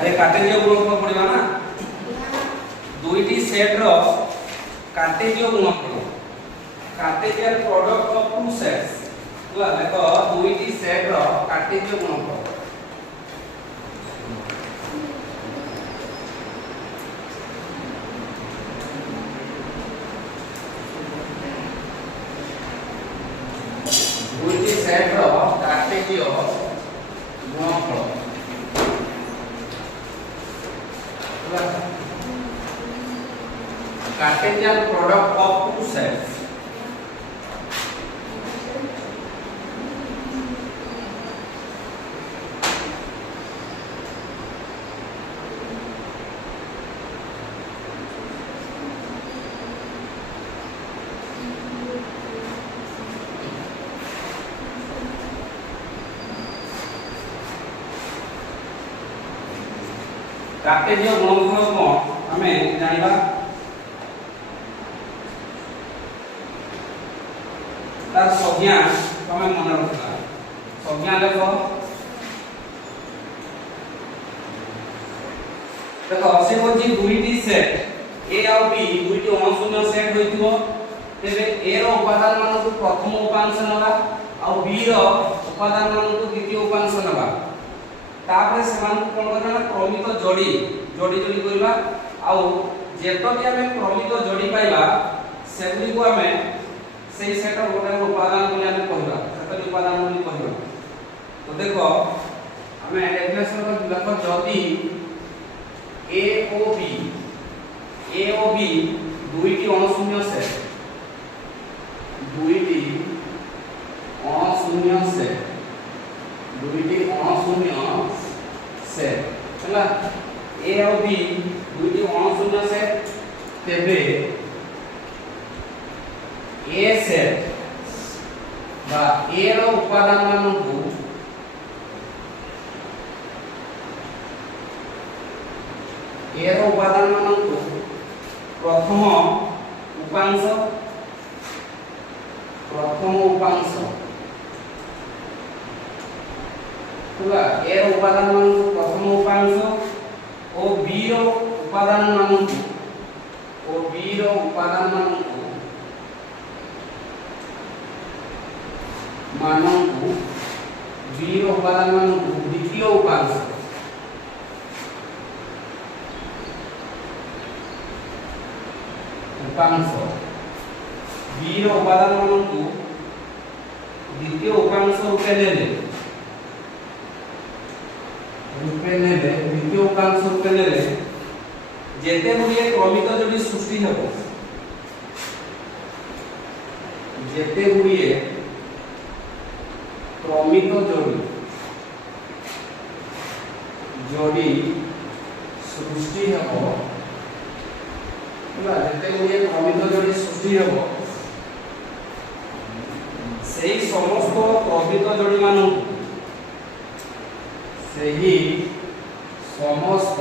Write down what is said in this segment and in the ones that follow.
अरे कार्टेशियन गुणनफल पड़िबा ना दुईटी सेट रो कार्टेशियन गुणनफल Cartesian product of two sets बुला देखो दुईटी सेट रो कार्टेशियन गुणनफल दुईटी सेट रो कार्टेशियन गुणनफल Cartesian product of two sets Cartesian गुणनफल को हमें जानिबा तार संज्ञा तमे मन रखना संज्ञा देखो देखो से होची दुईटी सेट ए और बी दुईटी अणशून्य सेट होइथिबो तेबे ए रो उपादान मान को प्रथम उपांश नबा और बी रो उपादान मान को द्वितीय उपांश नबा तापर समान को कोन करना क्रमिक जोड़ी जोड़ी जोड़ी करबा आ जेतो भी हमें क्रमिक जोड़ी पाइबा सेगुली को हमें सेही सेट गोटे उपादान बोली हमें कहबा सेट उपादान बोली कहबा तो देखो हमें डेफिनेशन को देखो जदी ए ओ बी दुईटी अणशून्य सेट दुईटी अणशून्य सेट हला ए और बी दुईटी अणशून्य सेट तेबे ए सेट बा ए रो उपादान मानकु प्रथम उपांश होला ए रो उपादान मानकु प्रथम उपांश और बी रो उपादान मानकु द्वितीय उपांश बी रो उपादान मानकु द्वितीय उपांश रूपे लेले द्वितीय उपांश रूपे लेले जेते गुड़िए क्रमिक जोड़ी सृष्टि हेबो जेते गुड़िए क्रमिक जोड़ी सृष्टि हेबो होला जेते गुड़िए क्रमिक जोड़ी सृष्टि हेबो सेही समस्त क्रमिक जोड़ी मानकु सेही समस्त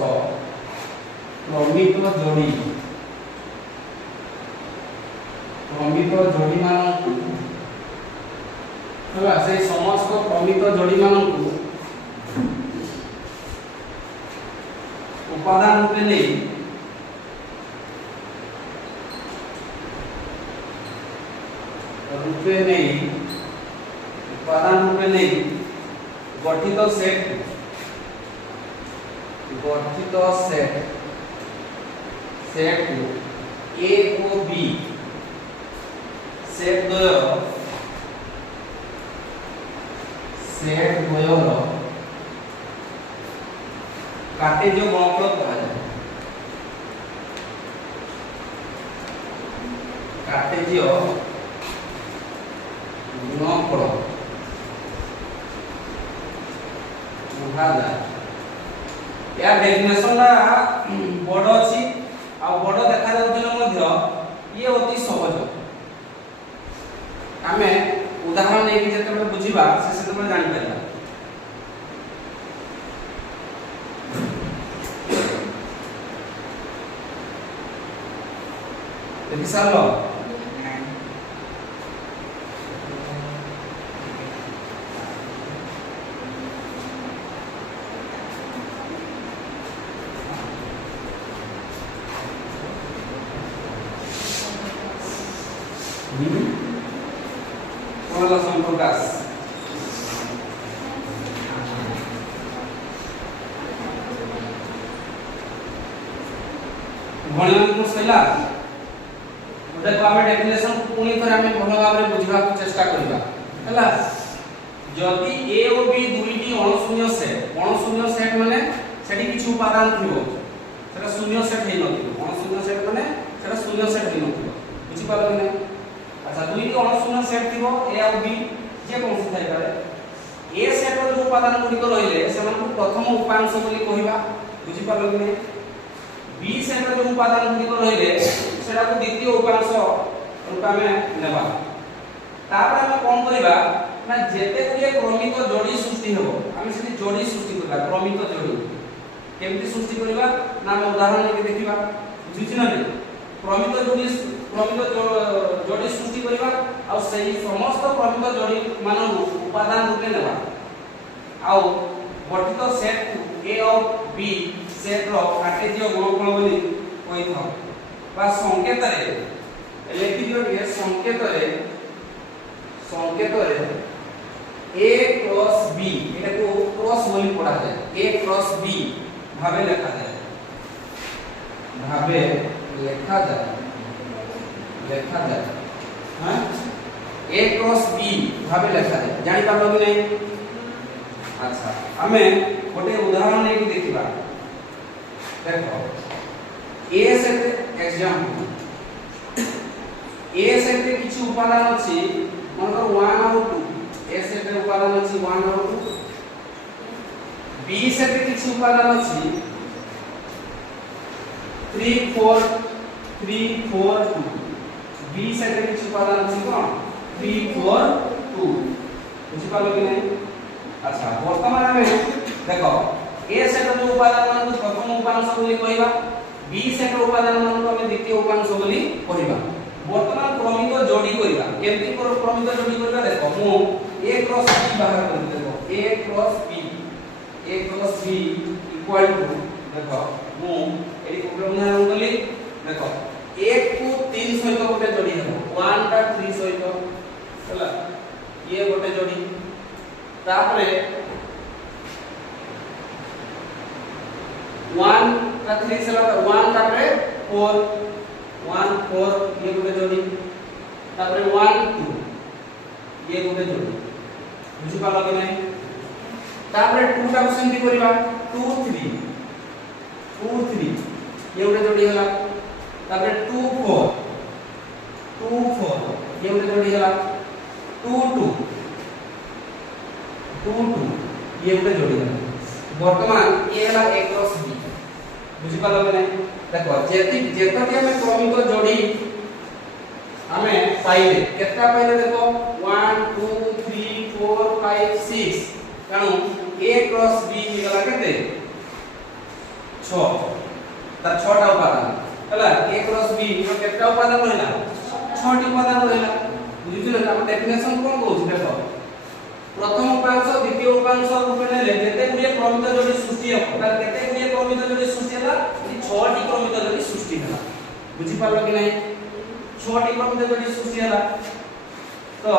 क्रमिक जोड़ी मानकु होला से समस्त क्रमिक जोड़ी मानकु उपादान रूपे नै उपादान रूपे नै गठित सेट ए ओ बी सेट द्वयर कार्टेशियन गुणनफल कहा जाए कार्टेशियन गुणनफल कहा जाए या डेफिनेशन ला बड़ अछि आ बड़ देखा जाउथिले मध्य ये अति सहज हमें उदाहरण नै कि जते बुझिबा से सेते जानि पाइबा देखि सालो सरल संप्रकाश गणन को सैला देखो आमे डेफिनेशन पुनी थरे आमे भलो भाबरे बुझिबा को चेष्टा करबा हला जदि ए और बी दुईटी अणशून्य सेट माने सेठी किछु उपादान थिबो सेटा शून्य सेट हेइ नथिबो अणशून्य सेट माने सेटा शून्य सेट हेइ नथिबो बुझि पालो कि नै अच्छा दुईटी अणशून्य सेट थिबो ए और बी जे कोन से थाइ पारे ए सेट रो जो उपादान गुडी को रहिले सेमान को प्रथम उपांश बोली कहिबा बुझि पालो कि नै बी सेट रो जो उपादान गुडी को रहिले सेटा को द्वितीय उपांश रूप में नेबा तापर हम कोन करिबा ना जेते गुडी क्रमिक जोड़ी सृष्टि हेबो हम सेठी जोड़ी सृष्टि करबा क्रमिक जोड़ी केमति सृष्टि करबा ना हम उदाहरण लेके देखिबा बुझिछ ना नै क्रमिक जोड़ी सृष्टि करबा आ सही समस्त क्रमिक जोड़ी मान उपादान रूप में नेबा आ गठित सेट ए और बी सेट रो कार्टेशियन गुणफल बोली कहि था बा संकेत रे लेखि दियो के संकेत रे a क्रॉस b एटा को क्रॉस बोली पढ़ा जाए a क्रॉस b भावे लिखा जाए हां a क्रॉस b भावे लिखा जाए जानि पालो कि नै अच्छा हमें गोटे उदाहरण लेके देखिबा देखो a set example a set रे किछु उपादान अछि मनकर 1 और 2 ए सेट रे उपादान अछि 1 और 2 बी सेट रे किछु उपादान अछि 3 4 2 बी सेट रे किछु उपादान अछि कोन 3 4 2 बुझि पालो कि नै अच्छा वर्तमान हमें देखो ए सेट रो उपादान मान को प्रथम उपांश बोली कहिबा बी सेट रो उपादान मान को हम द्वितीय उपांश बोली कहिबा वर्तमान क्रमिक जोड़ी करिबा केमति क्रमिक जोड़ी करिबा देखो मु a क्रॉस b बाहर कर देखो a cross b equal to देखो मु एडी उदाहरण कली देखो 1 को 3 सहित गोटे जोड़ी हेबो 1 टा 3 सहित हला ये गोटे जोड़ी तापरे 1 का 3 से 1 तापरे 4 1 4 ये गोटे जोड़ी तापरे 1 2 ये गोटे जोड़ी बुझि पालो कि नै तापरे 2 टा सेमति करिबा 2 3 ये गोटे जोड़ी होला तापरे 2 4 ये गोटे जोड़ी होला 2 2 ये गोटे जोड़ी होला वर्तमान ये होला a क्रॉस b बुझि पालो कि नै देखो जेति हमें क्रमिक जोड़ी हमें पाइले केतना पाइले देखो 1 2 3 4 5 6 कानु a क्रॉस b हिगला केते 6 त 6 टा उपादान हला a क्रॉस b रो केतना उपादान रहला 6 टी उपादान रहला बुझिले हम डेफिनेशन कोन कहू देखो प्रथम उपांश द्वितीय उपांश रूप में ले जेते गुए क्रमिक जोड़ी सृष्टि हो त केते गुए क्रमिक जोड़ी सृष्टि होला 6 टी क्रमिक जोड़ी सृष्टि होला बुझि पालो कि नै 6 टी क्रमिक जोड़ी सृष्टि होला तो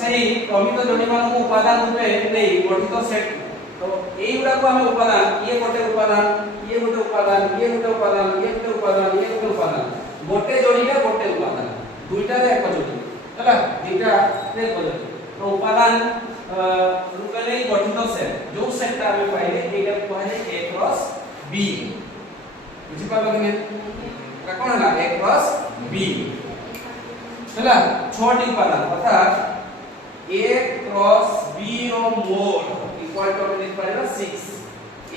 सही क्रमिक जोड़ी मान को उपादान रूपे नै गठित सेट तो एई गुडा को हमें उपादान ये गोटे उपादान ये गोटे उपादान ये गोटे उपादान ये गोटे उपादान ये गोटे उपादान गोटे जोड़ी का गोटे उपादान दुईटा रे एक जोड़ी हला दुईटा रे एक जोड़ी तो उपादान रूपे नै गठित सेट जो सेटटा हमें पाइले एटा कहले a क्रॉस b बुझि पालो कि नै का कोन हला a क्रॉस b हला 6 टी उपादान अर्थात a क्रॉस b रो मोड इक्वल टू हम लिख पारेबा 6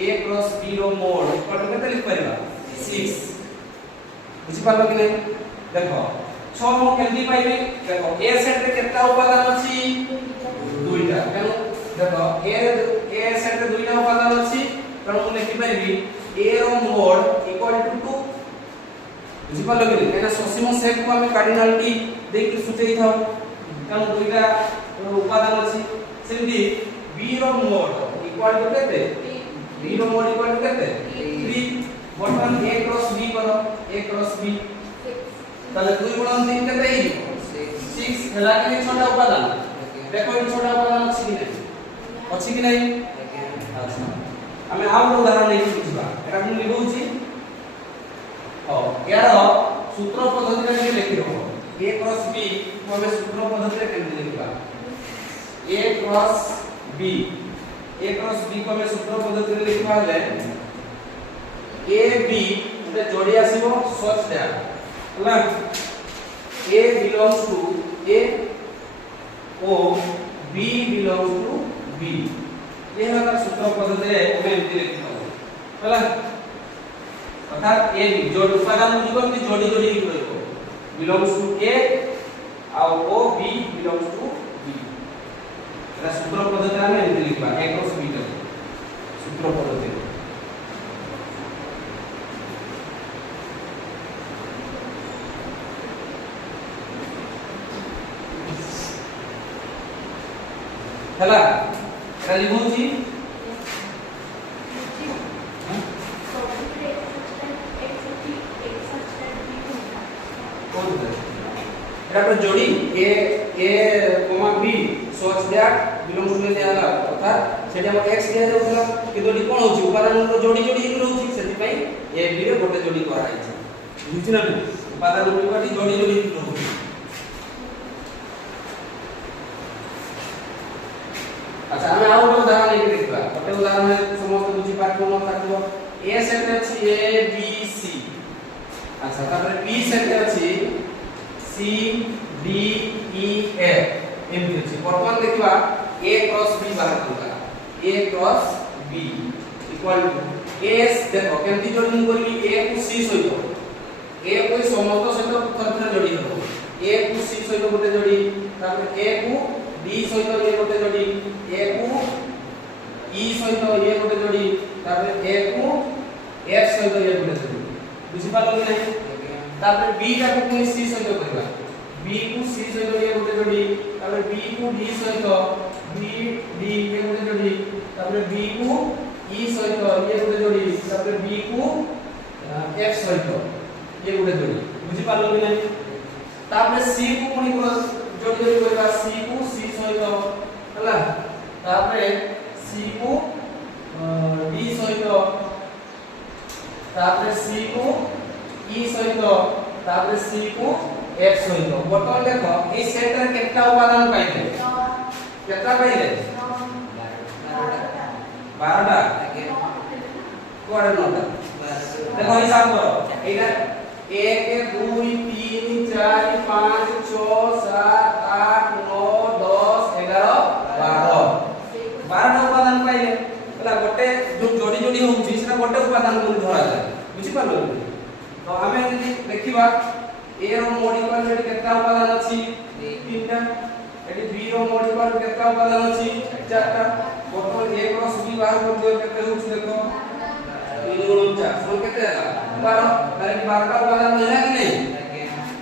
a क्रॉस b रो मोड इक्वल टू केते लिख पारेबा 6 बुझि पालो कि नै देखो 6 मो केमति पाइबे देखो a सेट रे केतना उपादान अछि दुईटा केनु देखो a सेट रे दुईटा उपादान अछि तण मु लिखि पाइबी a रो मोड इक्वल टू 2 बुझि पालो कि नै एटा ससीम सेट को हम कार्डिनलिटी देखि सुचै थाउ तण दुईटा उपादान अछि सेमति b रो मोड इक्वल टू केते b रो मोड इक्वल टू केते 3 वर्तमान a क्रॉस b करो a क्रॉस b ताले 2 गुणन 3 केते 6 हेला कि 6टा उपादान देखो ये छोटा उपादान अछि कि नहीं अच्छा हमें आउ उदाहरण नहीं बुझबा एटा हम लिखौछि यार सूत्र पद्धति रे लिखि दो a क्रॉस b को हमें सूत्र पद्धति रे केमि लिखबा a क्रॉस b को हमें सूत्र पद्धति रे लिखबा हले a b रे जोड़ी आसीबो such that हला a belongs to a o b belongs to b ये हमारा सूत्र पद्धति रे हमें एमति लिखबा हला अर्थात a जोड़ उपादान गुजिको एमति जोड़ी जोड़ी लिखि रहइबो belongs to a और o b belongs to b एटा सूत्र पद्धति रे एमति लिखबा a क्रॉस b का सूत्र पद्धति हला एटा लिखौछि एटा जोड़ी a comma b such that belongs to दियाला अर्थात सेठी हम x दिया जाउतला कि जोड़ी कोन होछि उपादान रो जोड़ी जोड़ी ही रहउछि सेठी पई a b रे गोटे जोड़ी करा आइछि बुझि ना उपादान रो बाटी जोड़ी जोड़ी ही रहउछि अच्छा हमें आउ गोटे उदाहरण लेके देखबा गोटे उदाहरण में समस्त बुझि पाठो न पाठो a सेट अछि a b c अच्छा तापर b सेट अछि c d e f एमति अछि वर्तमान देखिबा a क्रॉस b बाहर करबा a cross b equal to s देखो केमति जोड़ी करबी a को c सहित a को समस्त सहित थरथर जोड़ी हबो a को c सहित गोटे जोड़ी तापर a को d सहित ये गोटे जोड़ी a को e सहित ये गोटे जोड़ी तापर a को f सहित ये गोटे जोड़ी बुझि पालो कि नहीं तापर b का को c सहित करबा b को c सहित ये गोटे जोड़ी तापर b को d सहित b d ये गोटे जोड़ी तापर b को e सहित ये गोटे जोड़ी तापर b को f सहित ये गोटे जोड़ी बुझि पालो कि नहीं तापर c को पुनी जोड़ी जोड़ी करबा c को c सहित हला तापर c को d सहित तापर c को e सहित तापर c को f सहित बर्तमान देखो ए सेट रे केतना उपादान पाइले केतना पाइले 12टा कोडे नोटा देखो हिसाब करो एटा 1 2 3 4 5 6 7 8 9 10 11 12 उपादान पाइले हला गोटे जो जोड़ी जोड़ी होउची सेटा गोटे उपादान बोली धरा जाय बुझि पालो तो हमें यदि देखिबा a रो मॉडिफायर एटी केतना उपादान अछि 3टा एटी b रो मॉडिफायर केतना उपादान अछि 4टा बर्तमान a क्रॉस b बाहर कर दियो केते होउछ देखो 3 गुण 4 सम केते होला 12 तारे 12टा उपादान होला कि नहीं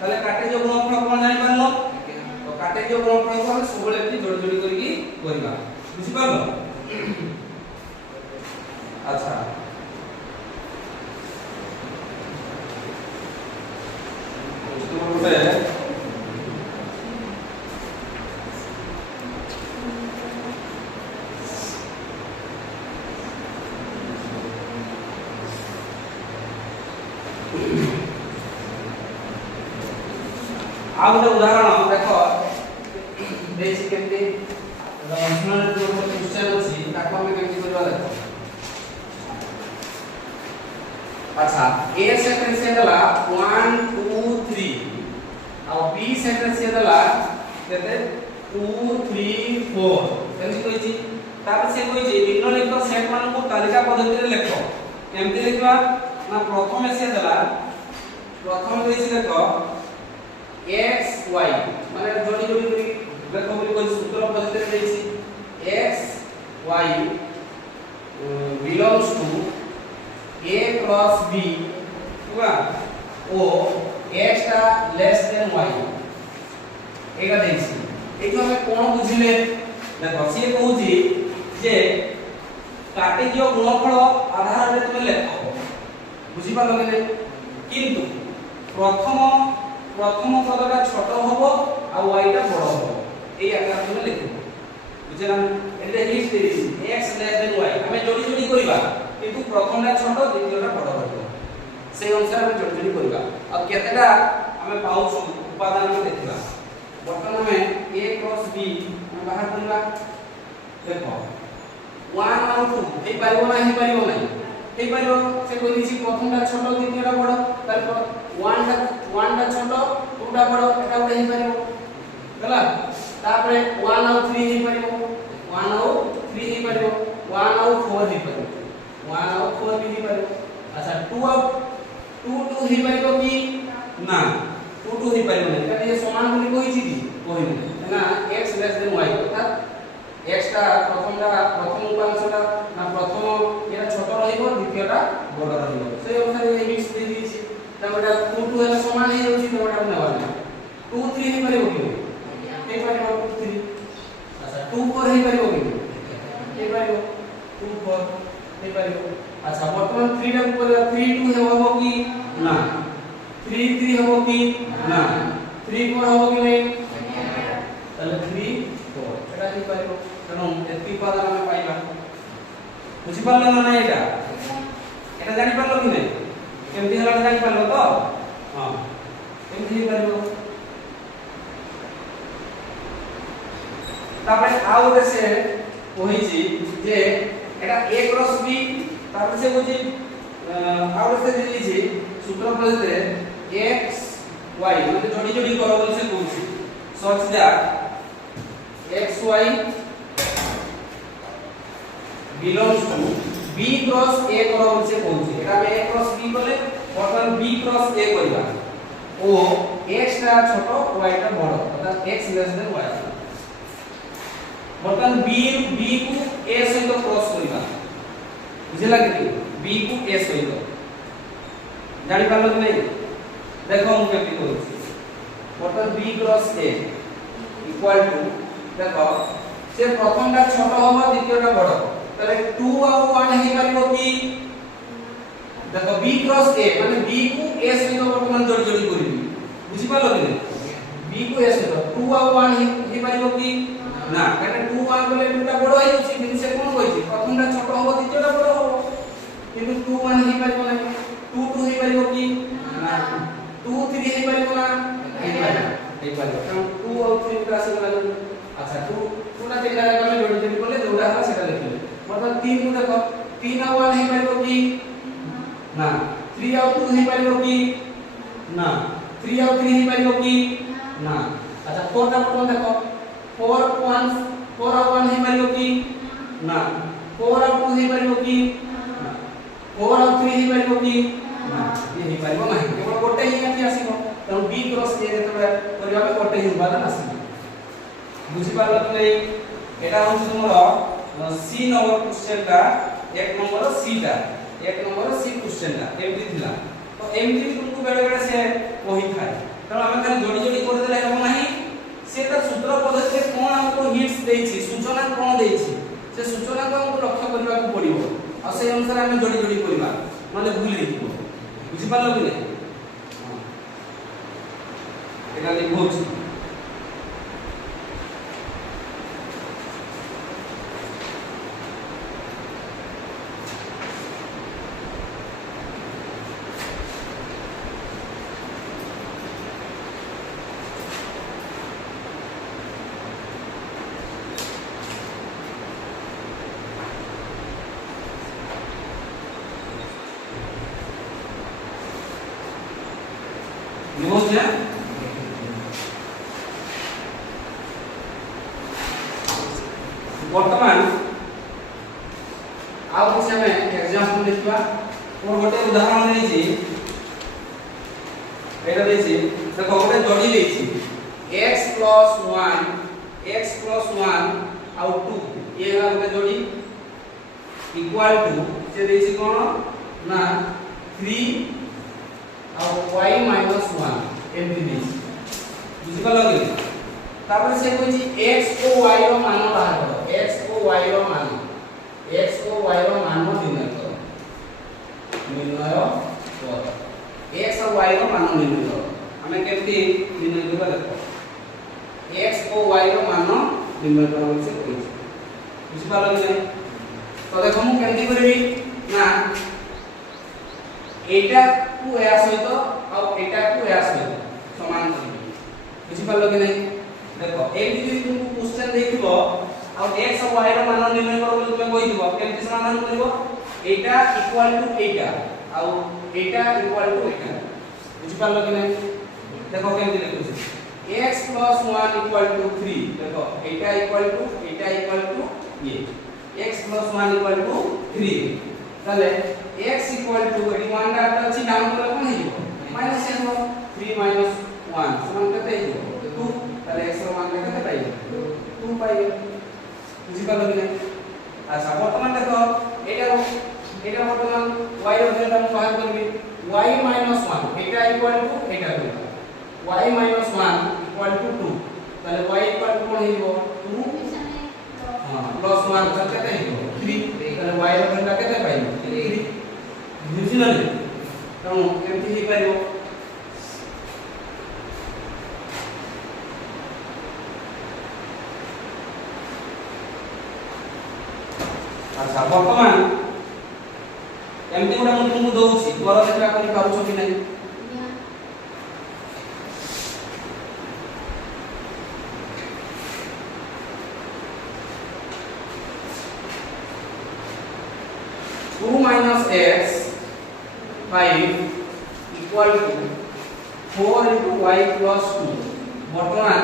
ताले काटे जो गुणफल कोन जानि पारलो तो काटे जो गुणफल को हम सबले एटी जोड़ी जोड़ी करके करबा बुझि पारलो अच्छा आ गोटे उदाहरण देखो देसी केमती रसनल जो क्वेश्चन अछि ताको हम केमती करबा देखो अच्छा a सेट से दला 1 2 3 और b सेट से दला केते 2 3 4 केमती कहिछि तापर से कहिछि निम्नलिखित सेट मान को तालिका पद्धति रे लेखो केमती लिखबा ना प्रथम से दला प्रथम कहिछि देखो x y माने जोड़ी जोड़ी करी देखो बोली कोई सूत्र पद्धति रे देछि x y belongs to a cross b हुआ ओ x टा लेस देन y एगा देछि एठो हमें कोन बुझिले देखो से कहूजी जे काटे जो गुणफल आधार रे तुम लेखो बुझि पालो कि किंतु प्रथम पदटा छोट होबो आ y टा बड़ होबो एई आकार तुम लिखो बुझला एटे हिट्स देछि x लेस देन y हमें जोडी जोडी करबा किंतु प्रथमटा छोट द्वितीयटा बड़ रहबो से अनुसार हमें जोडी जोडी करबा अब केतेटा हमें पाउछु उपादान में देखिबा वर्तमान में a क्रॉस b हम बाहर करबा देखो 1 और 2 हे पारिबो ना हे पारिबो नै हे पारिबो से कोइ दिछि प्रथमटा छोट द्वितीयटा बड़ तारपर 1 टा छोट 2 टा बड़ एटा उडे हे पारिबो गला तापरे 1 और 3 हे पारिबो 1 और 3 हे पारिबो 1 और 4 हे पारिबो 1 और 4 भी हे पारिबो अच्छा 2 और 2 हे पारिबो कि ना 2 हे पारिबो नै कारण ये समान बोली कहि छी कहि ना x लेस देन y अर्थात x टा प्रथम उपांशटा ना प्रथम एटा छोट रहिबो द्वितीयटा बड़ रहिबो से अनुसार ये मिक्स दे दी छी तबटा 2 हेला समान हे होछि तबटा नेवा 2 3 हे पारिबो कि हे पारिबो 2 3 अच्छा 2 4 हे पारिबो कि हे पारिबो 2 4 हे पारिबो अच्छा वर्तमान 3 टा ऊपर 3 2 हे होबो कि ना 3 3 होबो कि ना 3 4 होबो कि नै ताले 3 4 एटा हे पारिबो तेणु एति उपादान हम पाइबा बुझि पारलो ना एटा एटा जानि पारलो कि नै केमति हला जानि पारलो तो हां केमति हे पारिबो तापरे आउ रे से कहि छी जे एटा a क्रॉस b तापर से कहि आउ रे से देली छी सूत्र पद्धति x y मतलब जोडी जोडी करो बोल से कहू छी such that x y belongs to b cross a करो बोल से कहू छी एटा में a cross b बोले वर्तमान b cross a करिबा ओ x टा छोट y टा बड़ अर्थात x लेस देन y वर्तमान b को a सहित क्रॉस करिबा बुझला कि b को a सहित जानि पालो कि नै देखो हम केति करू वर्तमान b cross a equal to देखो से प्रथमटा छोट होबो द्वितीयटा बड़ तले 2 और 1 हे पारिबो कि देखो b क्रॉस a माने b को a सहित वर्तमान जोडी जोडी करिबी बुझि पालो कि नै b को a सहित 2 और 1 हे पारिबो कि ना कारण 2 1 बोले 2 टा बड़ होई छि किंतु से कोन होई छि प्रथमटा छोट होबो द्वितीयटा बड़ होबो किंतु 2 1 हे पारिबो ना 2 2 हे पारिबो कि ना 2 3 हे पारिबो ना हे पारिबो कारण 2 और 3 का से गला अच्छा 2 टा तीन टा हम जोडी जोडी करले जोडा हला सेटा लिखले मतलब 3 को देखो 3 और 1 हे पारिबो कि ना 3 और 2 हे पारिबो कि ना 3 और 3 हे पारिबो कि ना अच्छा 4 टा कोन देखो 4 और 1 हे पारिबो कि ना 4 और 2 हे पारिबो कि ना 4 और 3 हे पारिबो कि ना ये हे पारिबो नाही केवल गोटे ही आकी आसीबो त b क्रॉस a जेतबे करिबा गोटे ही उपादान आसीबो बुझि पारलो कि नै एटा होछ तुमरो c नंबर क्वेश्चन का एक नंबर c टा एक नंबर c क्वेश्चन टा एमती थिला तो एमती तुमको बेले बेले से कहि थाय त हम खाली जोडी जोडी कर देले हम नाही से त सूत्र पद्धति कोन हमको हिट्स देछि सूचना कोन देछि से सूचना को हमको लक्ष्य करबा को पड़िबो आ से अनुसार हम जोडी जोडी करबा माने भूल हिबो बुझि पारलो कि नै एटा लिखो निमोनिया वर्तमान आउ किछ हमें एग्जांपल देखबा और गोटे उदाहरण नै छी एटा दै छी देखो गोटे जोडी लै छी x + 1 आउ 2 ये है गोटे जोडी इक्वल टू से दै छी कोन ना 3 और y - 1 एमती दै छी बुझि पालो कि तापर से कोइ छी x को y रो मान बाहर करो x को y रो मान निर्णय करो x और y रो मान निर्णय करो हमें केमती निर्णय करबा देखो x को y रो मान निर्णय करो से कोइ বুঝি পারলো কি নাই তো দেখো মু কেমতি করিবি না এইটা কু এ সহিত আর এইটা কু এ সহিত সমান করিবি বুঝি পারলো কি নাই দেখো এই যদি তুমি কোশ্চেন দেখিব আর x আর y ର মান নির্ণয় কর বলি তুমি কই দিব কেমতি সমাধান করিব এইটা ইকুয়াল টু এইটা আর এইটা ইকুয়াল টু এইটা বুঝি পারলো কি নাই দেখো কেমতি লিখুছি x + 1 = 3 দেখো এইটা ইকুয়াল টু ये x + 1 = 3 তাহলে x = এটি 1 টা আছে ডাউন করলে কোন হইব মাইনাস হইব 3 - 1 সমান কত হইব 2 তাহলে x এর মান কত পাইব 2 পাইব বুঝি পারলো কি না আচ্ছা বর্তমান দেখো এটা বর্তমান y এর ভ্যালুটা আমি বাহির করবি y - 1 এটা ইকুয়াল টু এটা করব y - 1 = 2 তাহলে y ইকুয়াল টু কোন হইব 2 प्लस 1 कते हइबो 3 তাহলে y এর ভ্যালুটা কত পাইব 3 বুঝিলা নে তেমন কেমতি হই পারিব আচ্ছা বর্তমান এমতি গুড়া মু তুমକୁ দউছি পর দেখা করি পারছো কি নাই 2 minus x 5 equal to 4 into y plus 2 বর্তমান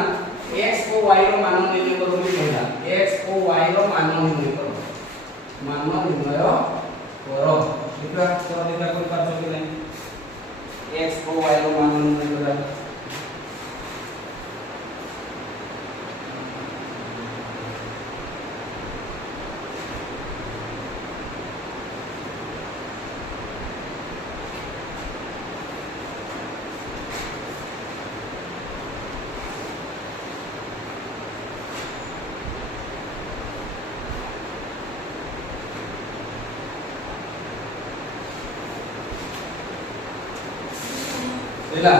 x ও y ର মান নির্ণয় করব বলি কইলা x ও y ର মান নির্ণয় করব মান নির্ণয় কর এটা সরলতা কই পারছো কি নাই x ও y ର মান নির্ণয় করা Bila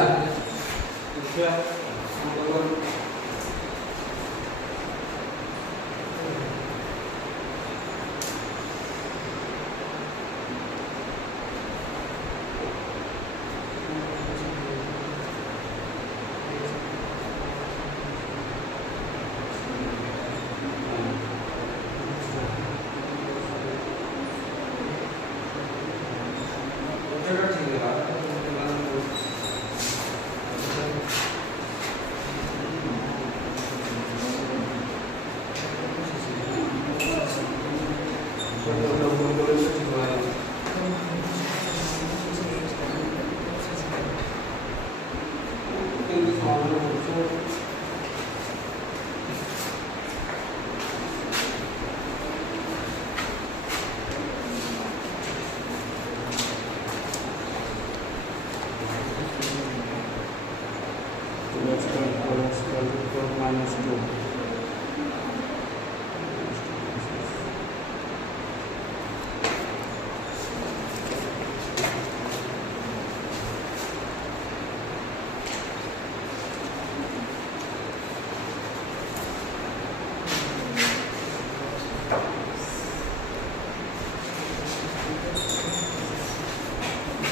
sudah minus 2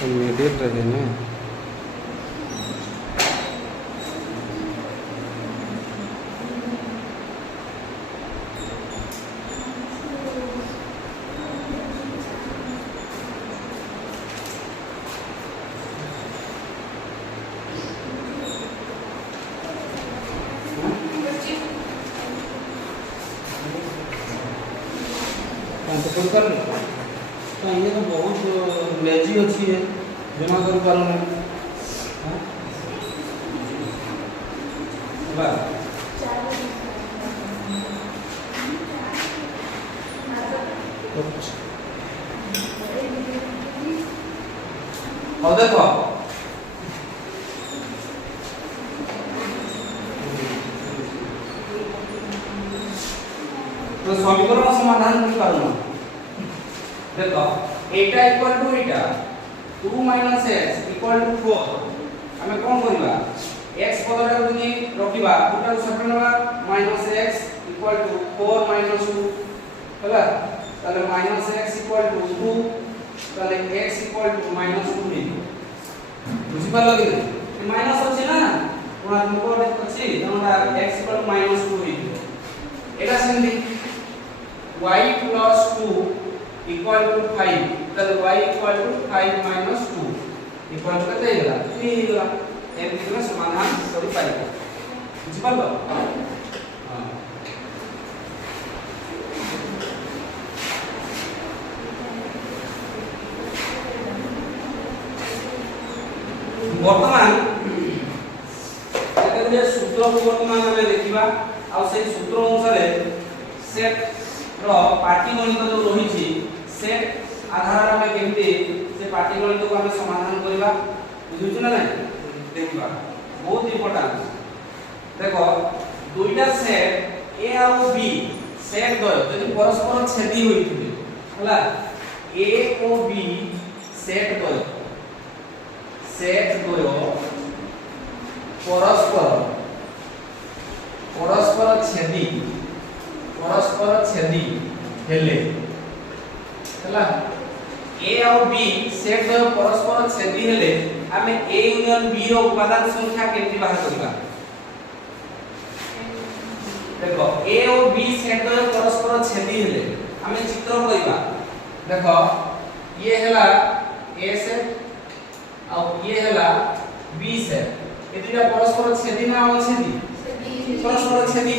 मिडिल रहे ना तो ये तो बहुत लेजी अच्छी है जमा कर पारो ना बस और देखो तो समीकरण समाधान कर पारो ना देखो एटा equal to Etah 2 minus x equal to 4 हमें कौन करिबा x पदटा যদি রকিবা দুটা সেপারেট হবা minus x equal to 4 minus 2 ହେଲା তাহলে -x = 2 তাহলে x = -2 নি বুঝি পারলো কি এই মাইনাস আছে না গুণাত্মক আছে তোমরা x = -2 হইবে এটা সেমতি y + 2 = 5 তাহলে y = 5 - 2 इक्वल करते हैला 3 हैला एमती में समाधान करि पाइबो बुझि पारलो हां वर्तमान एते सूत्र को वर्तमान हमें देखिबा आ से सूत्र अनुसार सेट रो पाटीगणित जो रहिछि सेट आधार में केमती से पाटीगणित को हमें समाधान करबा बुझुछु ना नहीं देखिबा बहुत इंपोर्टेंट देखो दुईटा सेट ए और बी सेट द्वय यदि परस्पर छेदी होइथिबे हला ए और बी सेट द्वय परस्पर छेदी हेले हला ए और बी सेट द्वय परस्पर छेदी हेले आमे ए यूनियन बी रो उपादान संख्या केमति बाहर करबा देखो ए और बी सेट द्वय परस्पर छेदी हेले आमे चित्र करबा देखो ये हला ए सेट और ये हला बी सेट ए दुटा परस्पर छेदी ना छेदी परस्पर छेदी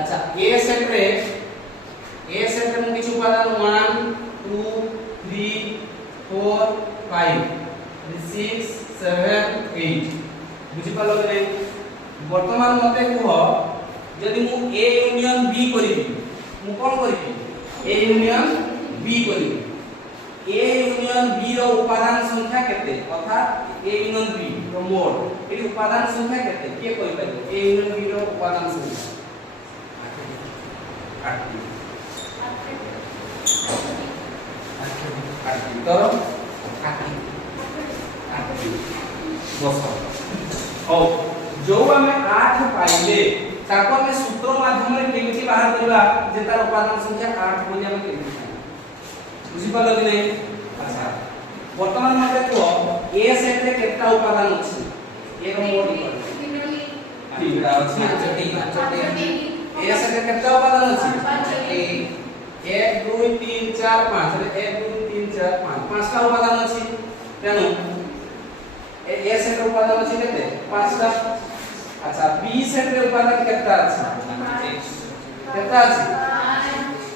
अच्छा ए सेट रे मु किछु उपादान 1 2 3 4 5 6 7 8 बुझि पालो ने वर्तमान मते कह यदि मु ए यूनियन बी करी मु कोन करी ए यूनियन बी करी ए यूनियन बी रो उपादान संख्या केते अर्थात ए यूनियन बी रो मोड ए उपादान संख्या केते के कहि पाइबो ए यूनियन बी रो उपादान संख्या 8 तो 8 बस ओ जो हमें 8 पाइले ताको हमें सूत्र माध्यम रे केमिति बाहर करबा जे तार उपादान संख्या 8 बोली हमें केमिति बुझि पालो कि नहीं अच्छा वर्तमान मते को ए सेट रे केतना उपादान अछि ए रो मोड तीनटा अछि ए सेट रे केतना उपादान अछि 1 2 3 4 5 रे 1 2 3 4 5 पांचटा उपादान अछि तेनु ए सेट रे उपादान अछि केते पांचटा अच्छा बी सेट रे उपादान केतना अछि केतना अछि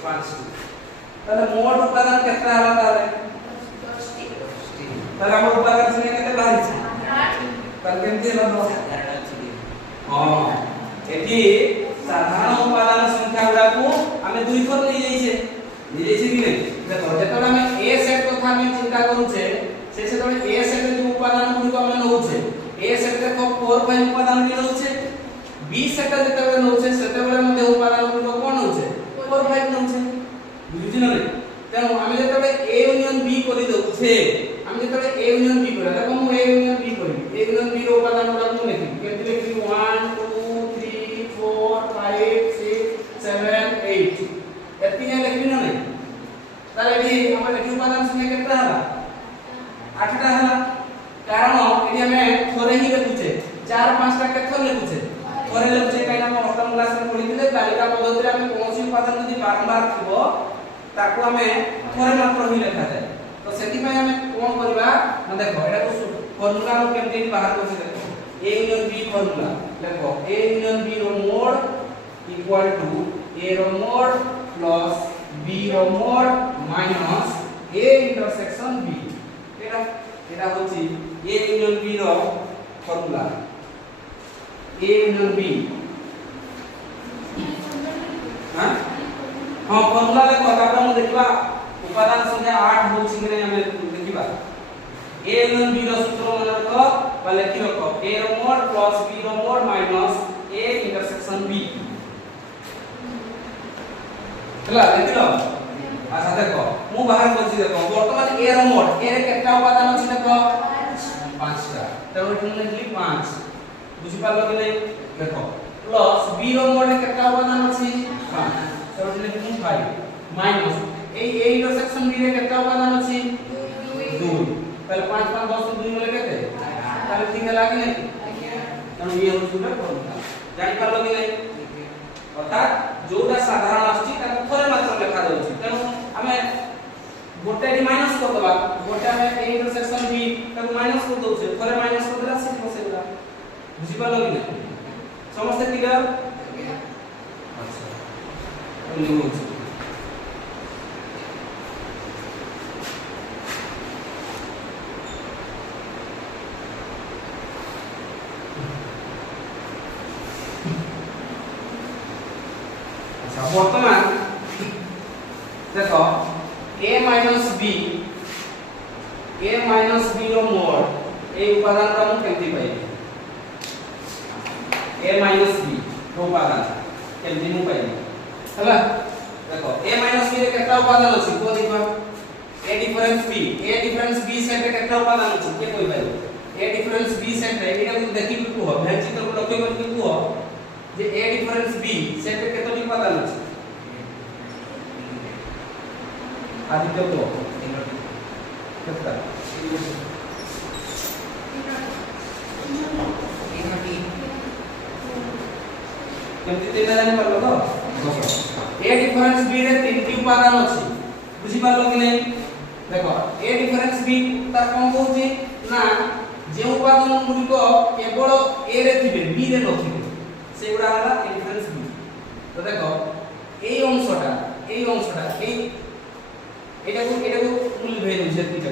5 তাহলে মোট উপাদান কেতটা হলো তাহলে 10টি তাহলে আমার উপাদান সংখ্যা কেতে বাড়িছে 8 তাহলে কেমতি হলো হ্যাঁ এটি সাধারণ উপাদান সংখ্যা গুলাকু আমি দুই থর নিয়ে যাইছে কি নাই দেখো যেতলে আমি এ সেট কথা আমি চিন্তা করুছে সে সেতলে এ সেটের যে উপাদান গুলো আমি নউছে এ সেট দেখো 4 5 উপাদান কি নউছে বি সেট যেতলে নউছে সেতলে মধ্যে উপাদান গুলো কোন নউছে 4 5 নউছে বুঝিনা রে তেন আমি যেতবে এ ইউনিয়ন বি করি দউছে আমি যেতবে এ ইউনিয়ন বি করি দেখো মু এ ইউনিয়ন বি করি এ ইউনিয়ন বি র উপাদান গুলো মু লিখি কেমতি লিখি 1 2 3 4 5 6 7 8 এতি নে লিখবি না নাই তাহলে এটি আমার এটি উপাদান সংখ্যা কেতটা হলা 8টা হলা কারণ এটি আমি থরে হি লিখুছে 4 5 টা কেত লিখুছে থরে লিখুছে কাইনা আমি অষ্টম ক্লাসে পড়িছিলে তালিকা পদ্ধতিরে আমি কোনসি উপাদান যদি বারবার থিবো ताको हमें थोड़े मात्र ही लिखा जाए तो सेति में हमें कोन करबा ना देखो एटा को फार्मूला को केमते बाहर कर देखो ए यूनियन बी फार्मूला देखो ए यूनियन बी रो मोड इक्वल टू ए रो मोड प्लस बी रो mod minus A intersection B एटा होची ए यूनियन बी रो फार्मूला ए यूनियन बी हां हां फार्मूला देखो तापर हम देखबा उपादान संख्या 8 होछि कि नै हमें देखिबा ए यूनियन बी रो सूत्र मन रखो बा लिखि रखो ए रो मोड प्लस बी रो mod minus A intersection B हला देखिलो अच्छा देखो मु बाहर करछि देखो वर्तमान ए रो मोड ए रे केटा उपादान अछि देखो 5टा तब हम लिखि 5 बुझि पालो कि नै देखो प्लस बी रो मोड रे केटा उपादान अछि 5 तब लिखि 5 माइनस ए इंटरसेक्शन बी रे केटा उपादान अछि 2 তাহলে 5 5 10 2 মিলে কেতে তাহলে ঠিক লাগে নাই কারণ ये হচ্ছে না ফর্মুলা জানি পারলো কি নাই অর্থাৎ যোটা সাধারণ আসছে তাকে থরে মাত্র লেখা যাচ্ছে তেଣୁ ଆମେ গোটে ডি মাইনাস कर दबा গোটে ଆମେ ए इंटरसेक्शन बी তাকে মাইনাস कर दउछे थरे माइनस कर देला से बसेला बुझी पालो कि नहीं समस्त क्लियर अच्छा तो लिखो वर्तमान देखो a b रो मोड ए उपादान का हम केमती पाइबे a b रो उपादान केमती मु पाइबे हला देखो a b रे केटा उपादान अछि को देखो a डिफरेंस b सेट रे केटा उपादान अछि के कोइ पाइबे a डिफरेंस b सेट रे एटा को देखि को हो भ्यान चित्र को लक्ष्य कर को हो जे a डिफरेंस b सेट रे केतोटी उपादान अछि आदित्य को कितना केमती तेना जानि परलो तो ए डिफरेंस बी रे तीनटी उपादान अछि बुझि परलो कि नै देखो ए डिफरेंस बी तार कोन कहउछि ना जे उपादान गुडी को केवल ए रे थिबे बी रे नथिबे सेगुडा हला ए डिफरेंस बी तो देखो এই অংশটা এই এটাকো মূল ভেদ হইছে তিনটা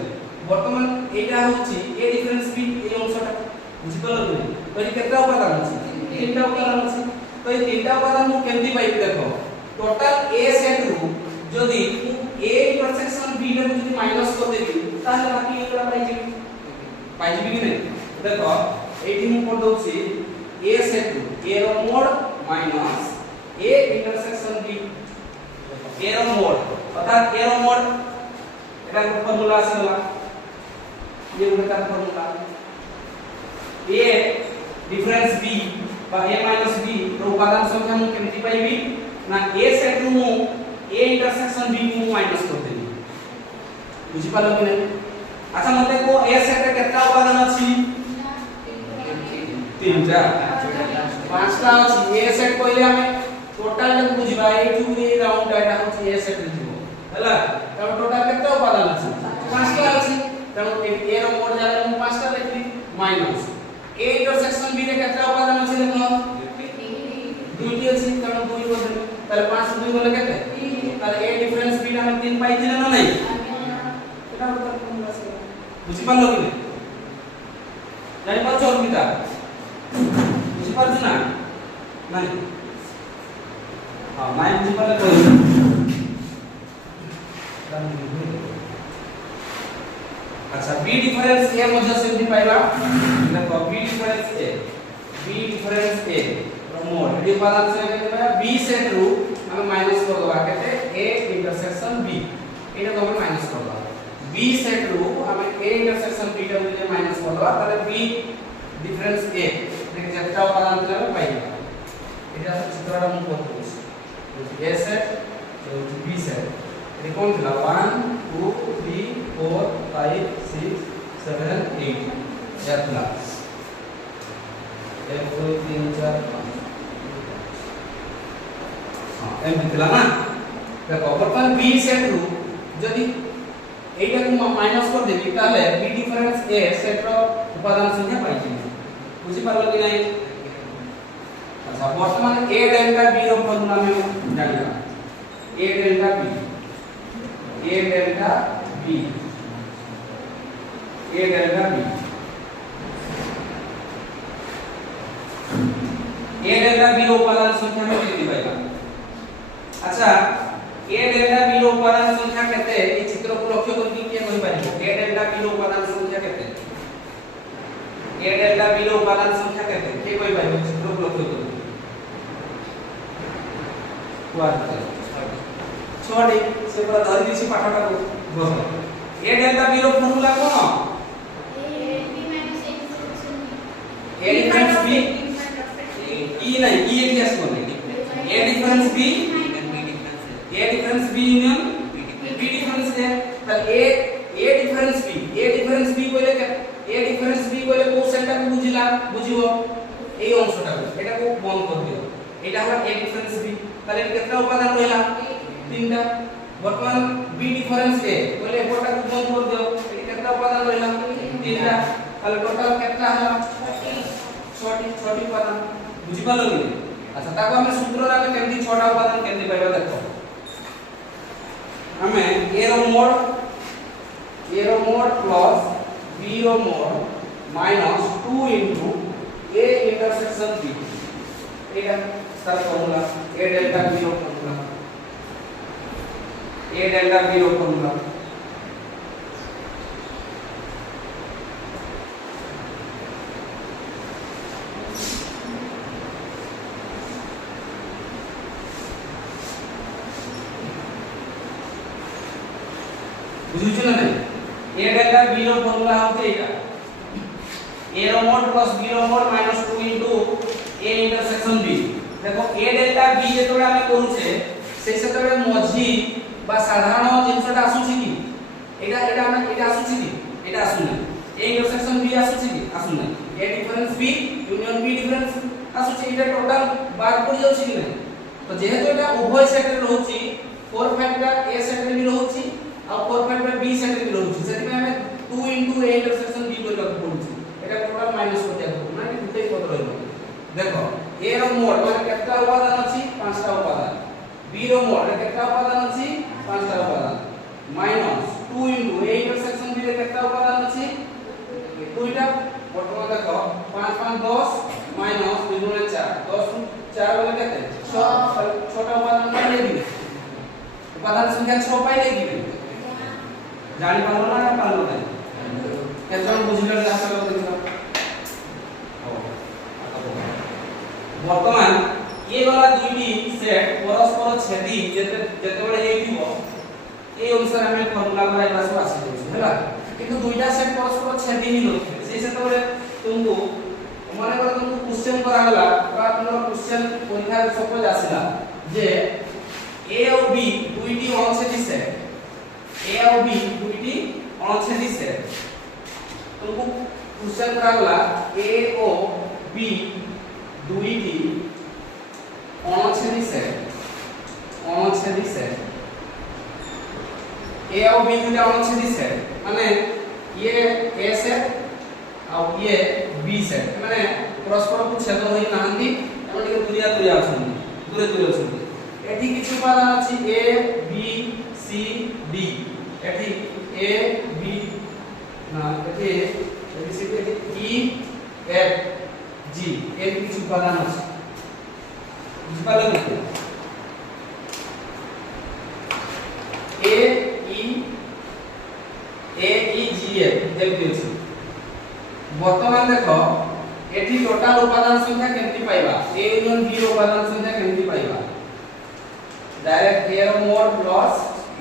বর্তমান এটা হচ্ছে a ডিফারেন্স বি এই অংশটা বুঝি পারলো তুমি তো এই কেতটা উপাদান আছে তিনটা উপাদান আছে তো এই তিনটা উপাদান মু কেমতি পাইবি দেখো টোটাল a সেট রু যদি a ইন্টারসেকশন b টা যদি মাইনাস করে দেবি তাহলে বাকি এগুলা পাইবি কি নাই দেখো এইটি মু করে দউছি a সেট রু a র mode minus a intersection b a র মোড অর্থাৎ a র মোড এটা ফর্মুলা আছে না ये उनका फॉर्मूला a डिफरेंस b বা a b ର ଉପାଦାନ ସଂଖ୍ୟା ମୁଁ କେମିତି ପାଇବି ନା a ସେଟ ରୁ ମୁଁ a इंटरसेक्शन b କୁ ମାଇନସ କରିଦେବି ବୁଝି ପାରଲ କି ନାହିଁ ଆଚ୍ଛା ମତେ को a ସେଟ ରେ କେତେ ଉପାଦାନ ଅଛି ତିନଟା ପାଞ୍ଚଟା ଅଛି a ସେଟ କହିଲେ ଆମେ टोटल କୁ ବୁଝିବା ଏଇଠୁ ଏ ରାଉଣ୍ଡ ଏଟା ହଉଛି a ସେଟ ରେ ଯିବ ହେଲା ତ ଟୋଟାଲ କେତେ ଉପାଦାନ ଅଛି ପାଞ୍ଚଟା ଅଛି ତେଣୁ a ର ମୋड ଜାଗାରେ ମୁଁ ପାଞ୍ଚଟା ଲେଖିଲି ମାଇନସ a इंटरसेक्शन b रे केତେ उपादान ଅଛି ଦେଖ ଦୁଇଟି ଅଛି ତେଣୁ ଦୁଇ ବଦଲେ ତାହେଲେ 5 2 ଗଲେ କେତେ ତାହେଲେ a डिफरेंस b ଆମେ 3 ପାଇଥିଲେ ନା ନାହିଁ ଏଟା ଉତ୍ତର କୋन ଆସିବ ବୁଝି ପାରଲ କି ନାହିଁ ଜାଣି ପାରୁଛ ଅର୍पिତା ବୁଝି ପାରୁଛ ନା ନାହିଁ हां ନାଇଁ ବୁଝି ପାରଲେ କହିବ अच्छा b डिफरेंस a मध्य सेमती पाइबा देखो b डिफरेंस a मोड एडी उपादान से केते b सेट रू हम माइनस कर दबा केते a इंटरसेक्शन b एटा तो हम माइनस कर दबा b सेट रू हम a इंटरसेक्शन b टा जे माइनस कर दबा ताले b डिफरेंस a देख जत्ता उपादान से पाइबा एटा चित्रटा हम कर दउ a सेट b सेट एडी कोन थिला 1 2 3 4 5 6 7 8 यातला 1 2 3 4 5 हां एम दिला ना देखो बर्तमान b सेट रू जदी एटा को माइनस कर देबी ताले b डिफरेंस a सेट रो उपादान संख्या पाइछि बुझि पारलो कि नै अच्छा वर्तमान a डेल्टा b रो फॉर्मूला में जानिबा a delta b a delta b a delta b a delta b रो उपादान संख्या में कितनी पाइबा अच्छा a डेल्टा b रो उपादान संख्या केते ए चित्र को लक्ष्य करके के कहि पारिबो a डेल्टा b रो उपादान संख्या केते a डेल्टा b रो उपादान संख्या केते के कहि पारिबो चित्र को लक्ष्य करके कुआर छोड़ी से पूरा धरि दिसी पाठटा को बस a डेल्टा b रो फार्मूला कोन a डिफरेंस b e नहीं e एलियास कोन a difference b union difference B কইলে কোন সেটটা বুঝিলা বুঝিও এই অংশটা এটাকে বন্ধ করে দিও এটা হলো এ ডিফারেন্স বি তাহলে কতটা উপাদান রইলা তিনটা বর্তমান বি ডিফারেন্স এ কইলে এটাকে বন্ধ করে দিও এটা কতটা উপাদান রইলা তিনটা তাহলে টোটাল কতটা হলো 6টি উপাদান বুঝি পারলো কি আচ্ছা তারপর আমরা সূত্রটা আমি কেমনি 6টা উপাদান কেমনি পাইবা দেখো আমি a র মোড প্লাস b র mode minus 2 into a intersection b এটা তার ফর্মুলা a ডেল্টা b র ফর্মুলা a ডেল্টা b র ফর্মুলা বুঝছো না a ডেল্টা b র ফর্মুলা হচ্ছে এটা a র মোড প্লাস b র mode minus 2 into a intersection b দেখো a ডেল্টা b যেতବେଳେ আমি করুছে সেই সেতବେଳେ মঝি বা সাধারণ জিনিসটা আসুছি কি এটা আসুছি কি এটা আসু না a ইন্টারসেকশন b আসুছি কি আসু না a difference b union b difference আসুছি এটা টোটাল বাদ পড়ি যাଉଛି কি না তো যেহেতু এটা উভয় সেটে রହୁଛି 4 5 টা a সেটে ବି রହୁଛି ଆଉ 4 5 ଟା b সেটে ବି রହୁଛି ସେଥିପାଇଁ ଆମେ 2 ইনটু a ইন্টারসেকশন b କରିବାକୁ পড়ୁଛି এটা টোটাল মাইনাস করতে হবে মানে দুটোই পদ রইব দেখো a ର মোড মানে কেতটা উপাদান আছে 5টা উপাদান b ର মোড রে কেতটা উপাদান আছে 5টা উপাদান minus 2 into a intersection b রে কেতটা উপাদান আছে দুইটা বর্তমান দেখো 5 5 10 মাইনাস 2 গুণে 4 10 4 বলে কত 6টা উপাদান পাইলে দিবে উপাদান সংখ্যা 6 পাইলে দিবে জানি পারলো না পারলো না কেজন বুঝিলেন আশা করি দেখো বর্তমান এই গলা দুইটি সেট পরস্পর ছেদি যেতেবেলে হেইতিব এই অনুসারে আমি ফর্মুলা করাই বাসু আসি যাচ্ছে হেলা কিন্তু দুইটা সেট পরস্পর ছেদি নি নথে সেই সেতেবেলে তুমি মনে করে তুমি কোশ্চেন করা গলা বা তোমার কোশ্চেন পরীক্ষার সপোজ আসিলা যে a ও b দুইটি অনছেদি সেট a ও b দুইটি অনছেদি সেট তুমি কোশ্চেন করা গলা a ও b দুইটি অনছেদি সেট a और b দুইটা অনছেদি সেট মানে ये a সেট আর ये b সেট মানে পরস্পরକୁ ছেদ ହୋଇ ନାହାନ୍ତି এমন ଟିକେ ଦୂରିଆ ଅଛନ୍ତି ଦୂରେ ଅଛନ୍ତି এটি কিছু উপাদান আছে a b c d এটি a b না এটি এটি সি এটি e f g এর কিছু উপাদান আছে বুঝতে পারলে না a e g f দেখতে আছে বর্তমান দেখো এটি টোটাল উপাদান সংখ্যা কেমতি পাইবা a ইউনিয়ন b এর উপাদান সংখ্যা কেমতি পাইবা ডাইরেক্ট a এর মোড প্লাস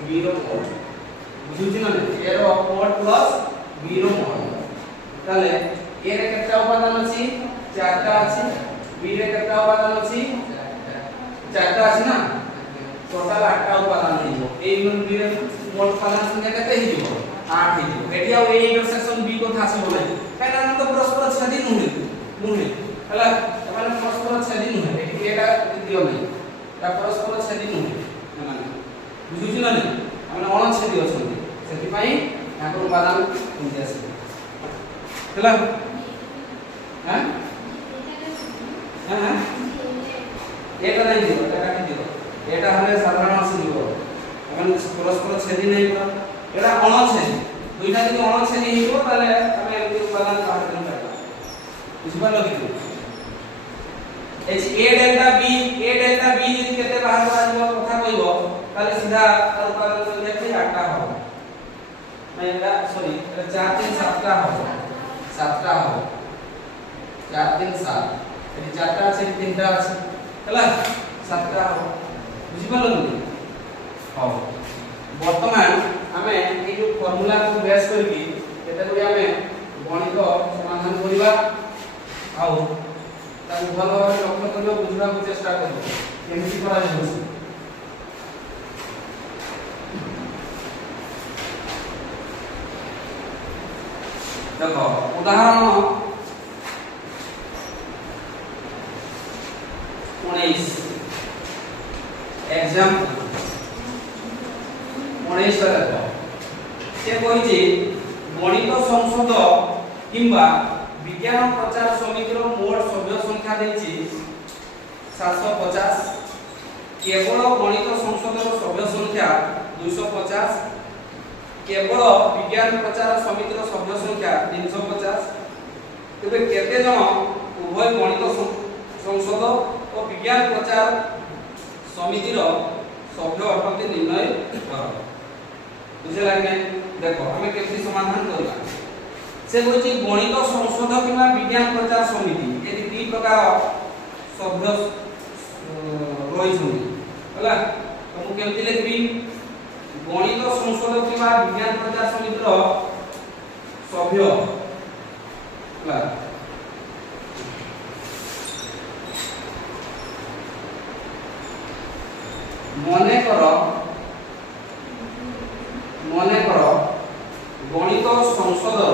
b এর মোড বুঝুছি না a এর মোড প্লাস b এর মোড তাহলে a এর কতটা উপাদান আছে চারটা আছে b এর কতটা উপাদান আছে চারটা আছে না টোটাল 8টা উপাদান হইব a ইউনিয়ন b এর মোট উপাদান সংখ্যা কত হইব 8 হইব এটি আর a ইন্টারসেকশন b কথা আসিব না কারণ আমরা তো পরস্পর ছেদি নুহে হলা মানে পরস্পর ছেদি নুহে এটি এটা দিও নাই তা পরস্পর ছেদি নুহে মানে বুঝুছি না আমরা অনছেদি অছন্তি সেটি পাই তার উপাদান কোনটি আছে হলা হ্যাঁ হ্যাঁ এটা নাই দিব এটা কাটি দিব এটা হলে সাধারণ আছে দিব মানে পরস্পর ছেদি নাই পুরা এটা অনছেদি দুইটা যদি অনছেদি হইব তাহলে আমি এমনি উপাদান কাট করতে পারবো বুঝিপারলো কি a ডেল্টা b যদি কেতে বাহার আসব কথা কইব তাহলে সিধা তার উপাদান সংখ্যা কি 8টা হবে মানে এটা সরি এটা 4 3 7টা হবে 7টা হবে 4 3 7 এটি 4টা আছে 3টা আছে হলা 7টা হবে বুঝিপারলো কি হ্যাঁ বর্তমান আমি এই যে ফর্মুলা কো বেস করি এটা করি আমি গণিত সমাধান করিবা আও তাই ভালো ভাবে লক্ষ্য করিবা বুঝবার চেষ্টা করিবা কেমতি করা যাচ্ছে देखो उदाहरण 19 एग्जांपल 19 देखो से कहिजे गणित संसद किंबा विज्ञान प्रचार समितिर मोट सभ्य संख्या देछि 750 केवल गणित संसदर सभ्य संख्या 250 केवल विज्ञान प्रचार समितिर सभ्य संख्या 350 तबे केते जन उभय गणित संसद और विज्ञान प्रचार समितिर सभ्य अटंती निर्णय कर बुझला कि देखो हमें केमती समाधान करबा से होची गणित संसद किबा विज्ञान प्रचार समिति यदि ती प्रकार सभ्य रही छथि होला तो मु केमती लिखबी गणित संसद किबा विज्ञान प्रचार समितिर सभ्य होला मने करो गणित संसदर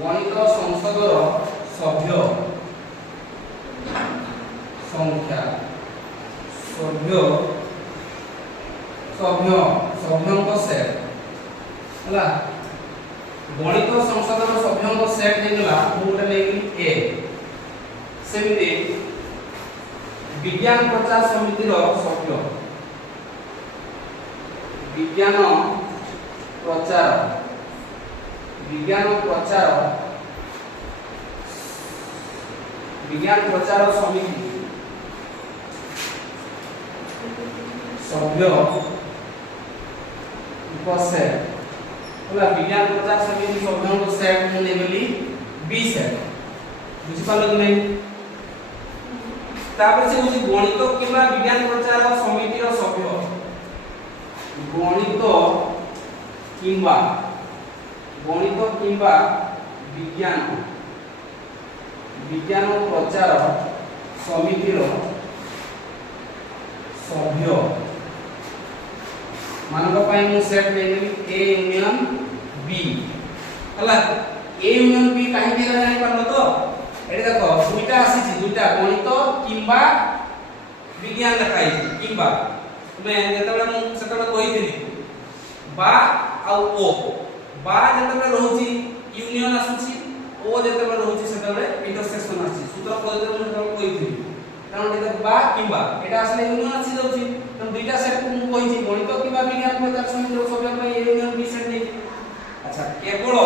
गणित संसदर सभ्य संख्या सभ्यों सेट हला गणित संसदर सभ्यों सेट हेगला मोटे लेकिन ए सेमिति विज्ञान प्रचार समितिर सभ्य विज्ञान प्रचार समिति सभ्य सेट होला विज्ञान प्रचार समिति सभ्यों को सेट में लेबली बी सेट बुझ पालो कि नहीं तापर से होची गणित किबा विज्ञान प्रचार समितिर सभ्य गणित किबा विज्ञान प्रचार समितिर सभ्य मानक पाई मु सेट लेबी ए यूनियन बी हला ए यूनियन बी काहे के जानि पारलो तो एडी देखो दुईटा आसी दुईटा गणित किबा विज्ञान लिखाई किबा मैं जेतबे मु सेतबे कहिथिली बा आ ओ बा जेतबे रहउची यूनियन आसुची ओ जेतबे रहउची सेतबे इंटरसेक्शन आसी सूत्र पद्धति मु सेतबे कहिथिली कारण एटा बा किबा एटा असले यूनियन आसी जाउची त दुईटा सेट को मु कहिछि गणित किबा विज्ञान प्रचार समितिर सभ्य पई ए यूनियन बी सेट नै अच्छा केवल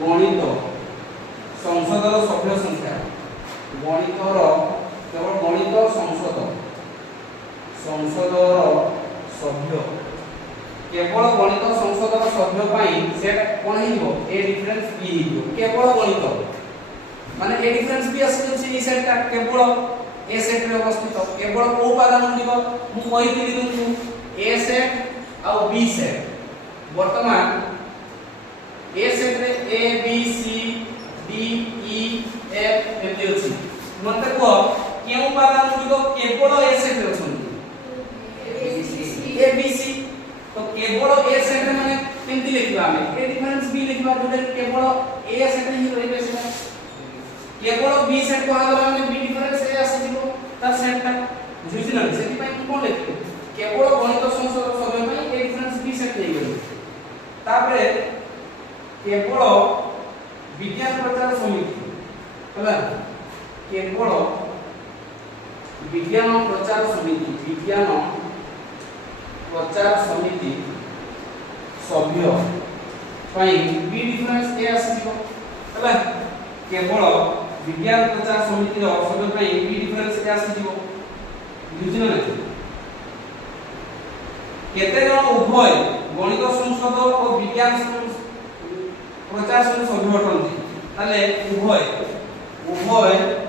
गणित संसदर सभ्य संख्या केवल गणित संसदर सभ्य केवल गणित संसदर सभ्य पाई सेट कोन हिबो ए डिफरेंस बी हिबो केवल गणित माने ए डिफरेंस बी आसी ई सेट केवल ए सेट रे अवस्थित केवल को उपादान दिबो मु कहिथिली तुमको ए सेट आ बी सेट वर्तमान ए सेट रे A B C D E F एमती अछि मते को के उपादान गुडिको केवल ए सेट रे अछन ए बी सी तो केवल ए सेट रे माने केमती लिखबा हमें ए डिफरेंस बी लिखबा जोटे केवल ए सेट ही रहबे से केवल बी सेट को आगला माने बी डिफरेंस ए आसी दिबो तार सेट ता बुझिस ना सेति पई कोन लिखबे केवल गणित संसद सभ्य पई ए डिफरेंस बी सेट नै गयो तापरे केवल विज्ञान प्रचार समिति हला केवल विज्ञान प्रचार समिति सभ्य पई बी डिफरेंस ए आसीबो हला केवल विज्ञान प्रचार समिति रो सभ्य पई बी डिफरेंस ए आसीबो बुझिना ना केते जन उभय गणित संसद और विज्ञान प्रचार सभ्य अटंती ताले उभय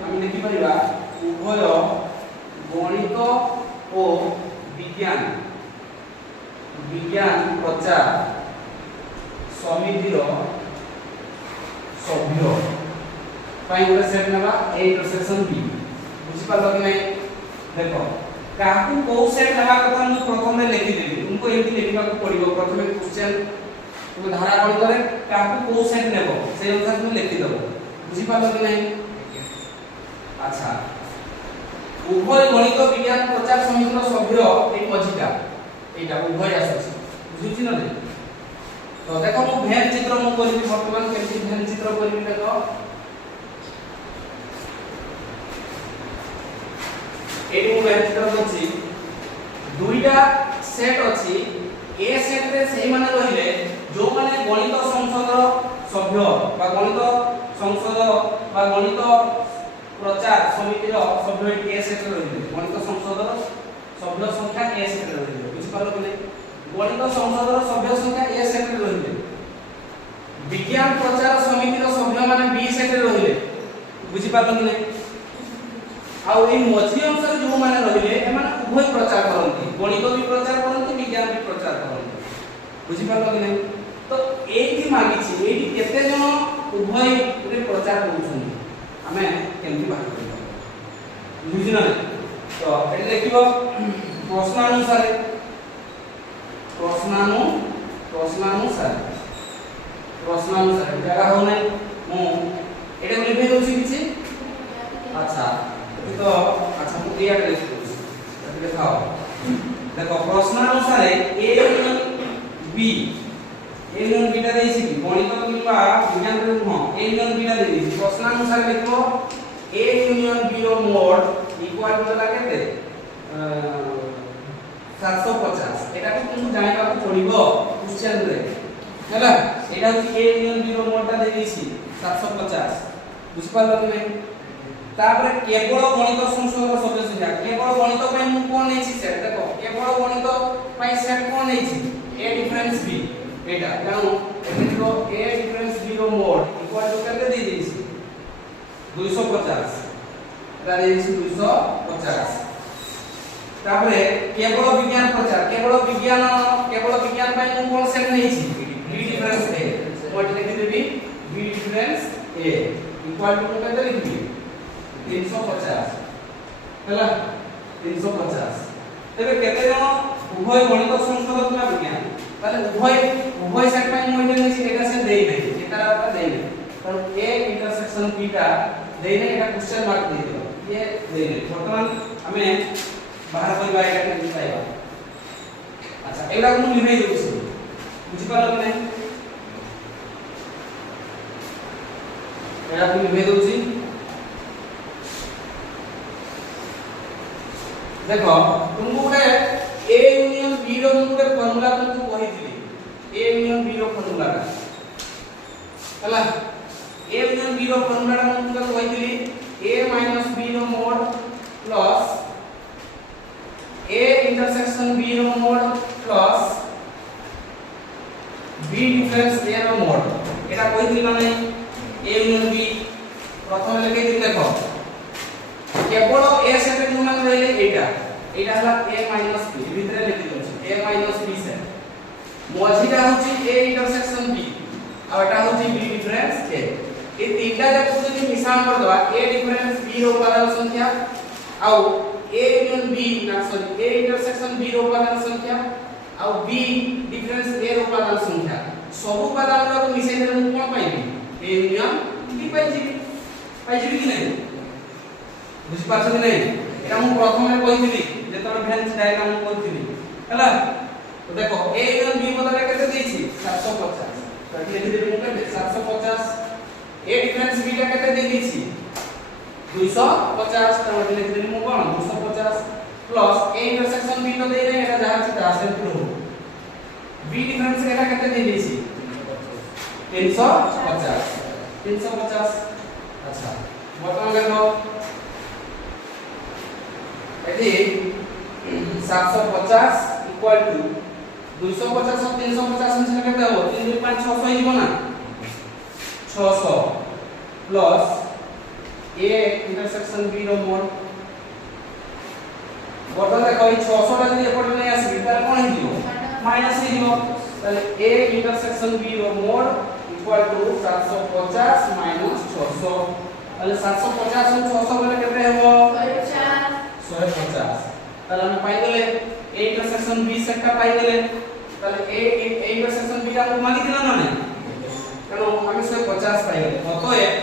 हम लिखि परिबा उभय गणित और विज्ञान प्रचार समितिर सभ्य पाई गोटे सेट नेबा ए इंटरसेक्शन बी बुझि पालो कि नहीं देखो काकू को सेट नेबा कथा मु प्रथम में लिखि देबी तुमको एमती लिखिबा को पड़िबो प्रथम क्वेश्चन तुम धारा गणित रे काकू को सेट नेबो से अनुसार तुम लिखि देबो बुझि पालो कि नहीं अच्छा उभय गणित विज्ञान प्रचार समितिर सभ्य ए मझिटा एटा उभय आसछि बुझुछि न नहीं तो देखो मु भेन चित्र मु करबी वर्तमान केमती भेन चित्र करबी देखो एटी मु भेन चित्र करछि दुईटा सेट अछि ए सेट रे सेही माने रहिले जो माने गणित संसद सभ्य बा गणित संसद बा गणित प्रचार समितिर सभ्य ए सेट रे रहिले गणित संसद सभ्य संख्या ए सेट रे रहिले बुझि पालो कि नहीं गणित संसदर सभ्य संख्या ए सेट रे रहिले विज्ञान प्रचार समितिर सभ्य माने बी सेट रे रहिले बुझि पालो कि नहीं आउ ए मझी अंश रे जो माने रहिले ए माने उभय प्रचार करंती गणित भी प्रचार करंती विज्ञान भी प्रचार करंती बुझि पालो कि नहीं तो एठी मागी छी एठी केते जन उभय रे प्रचार करूछन हमें केमती बात करबो बुझि ना तो एठी देखिबो प्रश्नानुसार जगह हो नै मु एटा लिखै दोछि किछि अच्छा तो अच्छा मु एया ड्रेस करूछि देखाओ देखो प्रश्नानुसार ए यूनियन बी टा देछि कि गणित किबा विज्ञान रे न ए यूनियन बी टा देछि प्रश्नानुसार लिखो ए यूनियन बी रो मोड इक्वल टू केते 750 एटा को तुम जानिबा को पड़िबो क्वेश्चन रे हैला एटा होची ए यूनियन बी रो मोड टा देछि 750 बुझ पालो कि नहीं तापर केवल गणित संसद सभ्य संख्या केवल गणित पय मु कोन नै छी सेट देखो केवल गणित पय सेट कोन नै छी ए डिफरेंस बी एटा कानो एतो ए डिफरेंस बी रो मोड इक्वल टू केते दे देछि 250 एटा देछि 250 तापरे केवल विज्ञान प्रचार केवल विज्ञान पय मु कोन सेट नै छी बी डिफरेंस ए मोड लिखि देबी B difference A equal to केते लिखबी 350 हैला 350 तबे केते जन उभय गणित संसद किबा विज्ञान ताले उभय सेट पय मु एटा नै एटा से देई नै एटा आपा देई नै पर ए इंटरसेक्शन बी टा देई नै एटा क्वेश्चन मार्क दे दियो ये देई नै वर्तमान हमें बाहर करबा एटा केमि पाइबा अच्छा एटा को मु लिखै देछि बुझि पालो कि नै एटा को लिखै देछि देखो तुमको गोटे ए यूनियन बी रो गोटे फार्मूला तुमको कहिथिली ए यूनियन बी रो फार्मूला हला ए यूनियन बी रो फार्मूला तुमको कहिथिली a माइनस b रो mod plus a intersection b रो mod plus b difference a रो मोड एटा कहिथिली माने a यूनियन b प्रथम लिखैथिली देखो केवल a सेट रे मान रहले एटा हला a माइनस b भितरे लिखि दोछि a माइनस b सेट मझिटा होछि a इंटरसेक्शन b आ एटा होछि b डिफरेंस a ए तीनटा जब जदी मिश्रण कर दवा a डिफरेंस b रो उपादान संख्या आ a यूनियन b ना सॉरी a इंटरसेक्शन b रो उपादान संख्या आ b डिफरेंस a रो उपादान संख्या सब उपादान को मिसै देले मु कोन पाइबी a यूनियन b पाइबी कि नै बुझ पाछो कि नै एटा मु प्रथम में कहिथिली जेतबे भेन्स डायग्राम कहिथिली हला तो देखो a यूनियन b बदले केते देछि 750 तो लिखि देबे मु केते 750 a डिफरेंस b टा केते दे देछि 250 तो लिखि देबे मु कोन 250 प्लस a इंटरसेक्शन b तो दे नै एटा जहा छै 10 किलो b डिफरेंस एटा केते दे देछि 350 अच्छा वर्तमान देखो यदि 750 इक्वल टू 250 और 350 संख्या केते हो 3 2 5 600 हिबो ना 600 प्लस a इंटरसेक्शन b रो मोड वर्तमान देखो 600 टा जदी एपट नै आसी तार कोन हिबो माइनस हिबो ताले a इंटरसेक्शन b रो मोड इक्वल टू 750 माइनस 600 তাহলে 750 ରୁ 600 গলে কেতে হেবো 150 তাহলে আমি পাই গলে a ইন্টারসেকশন b সেটটা পাই গলে তাহলে a ইন্টারসেকশন b টা আমি মানি দিলাম না কারণ আমি 150 পাই গলে অতএব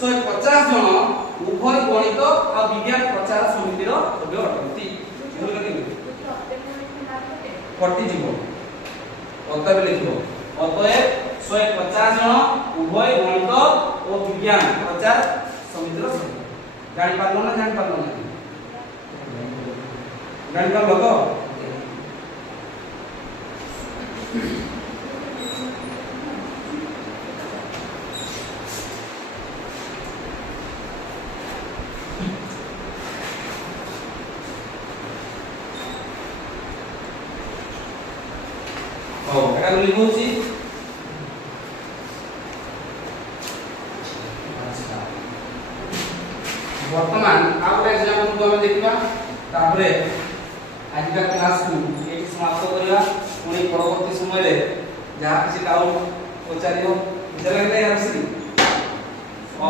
150 জন উভয় গণিত আর বিজ্ঞান প্রচার সমিতির সভ্য অটନ୍ତି বুঝলে কি কটি জীব অতএব লিখব অতএব 150 জন উভয় গণিত ও বিজ্ঞান প্রচার সমিতির সভ্য জানি পারলো না জানি পারলো তো এটা লিখুছি আচ্ছা বর্তমান আউট एग्जांपल को हम देखिबा তারপরে আজকের ক্লাস কু এটি সমাপ্ত করিবা পুনি পরবর্তী সময়ে যাহা কিছু ডাউট পচারিও বুঝলা কি আসি ও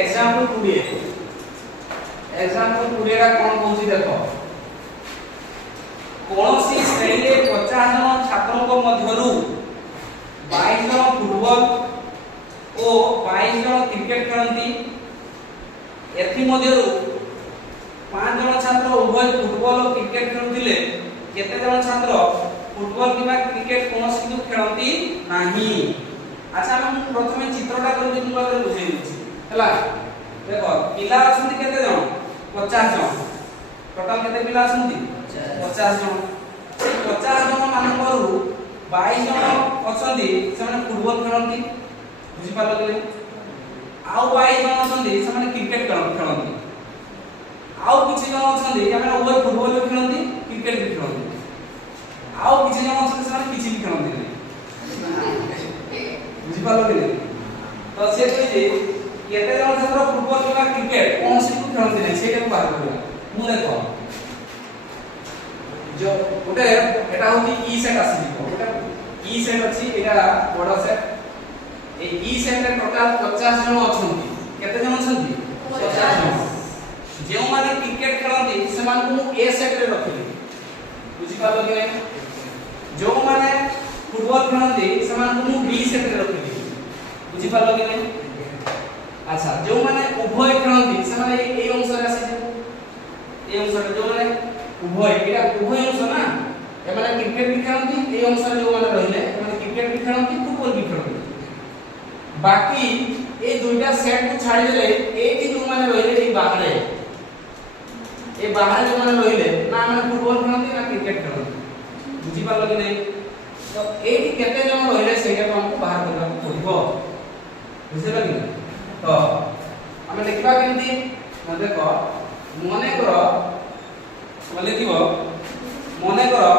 एग्जांपल 20 एग्जांपल 20 रा कोन कहूची देखो कोनोसी श्रेणी 50 जन छात्रक मध्यरु 22 जन फुटबॉल ओ 22 जन क्रिकेट खेलंती एथि मध्यरु 5 जन छात्र उभय फुटबॉल और क्रिकेट खेलुतिले केते जन छात्र फुटबॉल किबा क्रिकेट कोनोसी किंतु खेलंती नाही अच्छा हम प्रथमे चित्रटा करबी तुमरा बुझाई दिछि हला देखो पिला असंती केते जन 50 जन टोटल केते पिला असंती 50 जन 50 जन मानकरू 22 जन असंती सेमाने फुटबॉल खेलंती बुझि पालो कि आउ 22 जन असंती सेमाने क्रिकेट खेलंती आउ किछि जन असंती सेमाने उभय फुटबॉल खेलंती क्रिकेट भी खेलंती आउ किछि जन असंती सेमाने किछि भी खेलंती नहीं बुझि पालो कि तो से कहि जे केते जन छात्र फुटबॉल किबा क्रिकेट कोनोसी को खेलंती नहीं सेटा को बाहर करिया मु देखो जो गोटे एटा होती ई सेट आसी दिबो एटा ई सेट अछि एटा बडा सेट ए ई सेट रे टोटल 50 जन अछंती केते जन अछंती 50 जन जे माने क्रिकेट खेलंती से मान को ए सेट रे रखिली बुझि पालो कि नै जो माने फुटबॉल खेलंती से मान को बी सेट रे रखिली बुझि पालो कि नै अच्छा जो माने उभय खेलंती से माने ए अंश रे आसी ए अंश रे जो माने उभय एटा उभय अंश ना ए माने क्रिकेट भी खेलंती ए अंश जो माने रहिले ए माने क्रिकेट भी खेलंती फुटबॉल भी खेलंती बाकी ए दुईटा सेट को छाडी देले एटी जो माने रहिले ए बाहरे जो माने रहिले ना माने फुटबॉल खेलंती ना क्रिकेट खेलंती बुझि पालो कि नै तो एटी केते जन रहिले सेटा को हमको बाहर करबा पड़िबो बुझिला कि तो हम देखिबा केंती देखो मने करो लिखिबो मने करो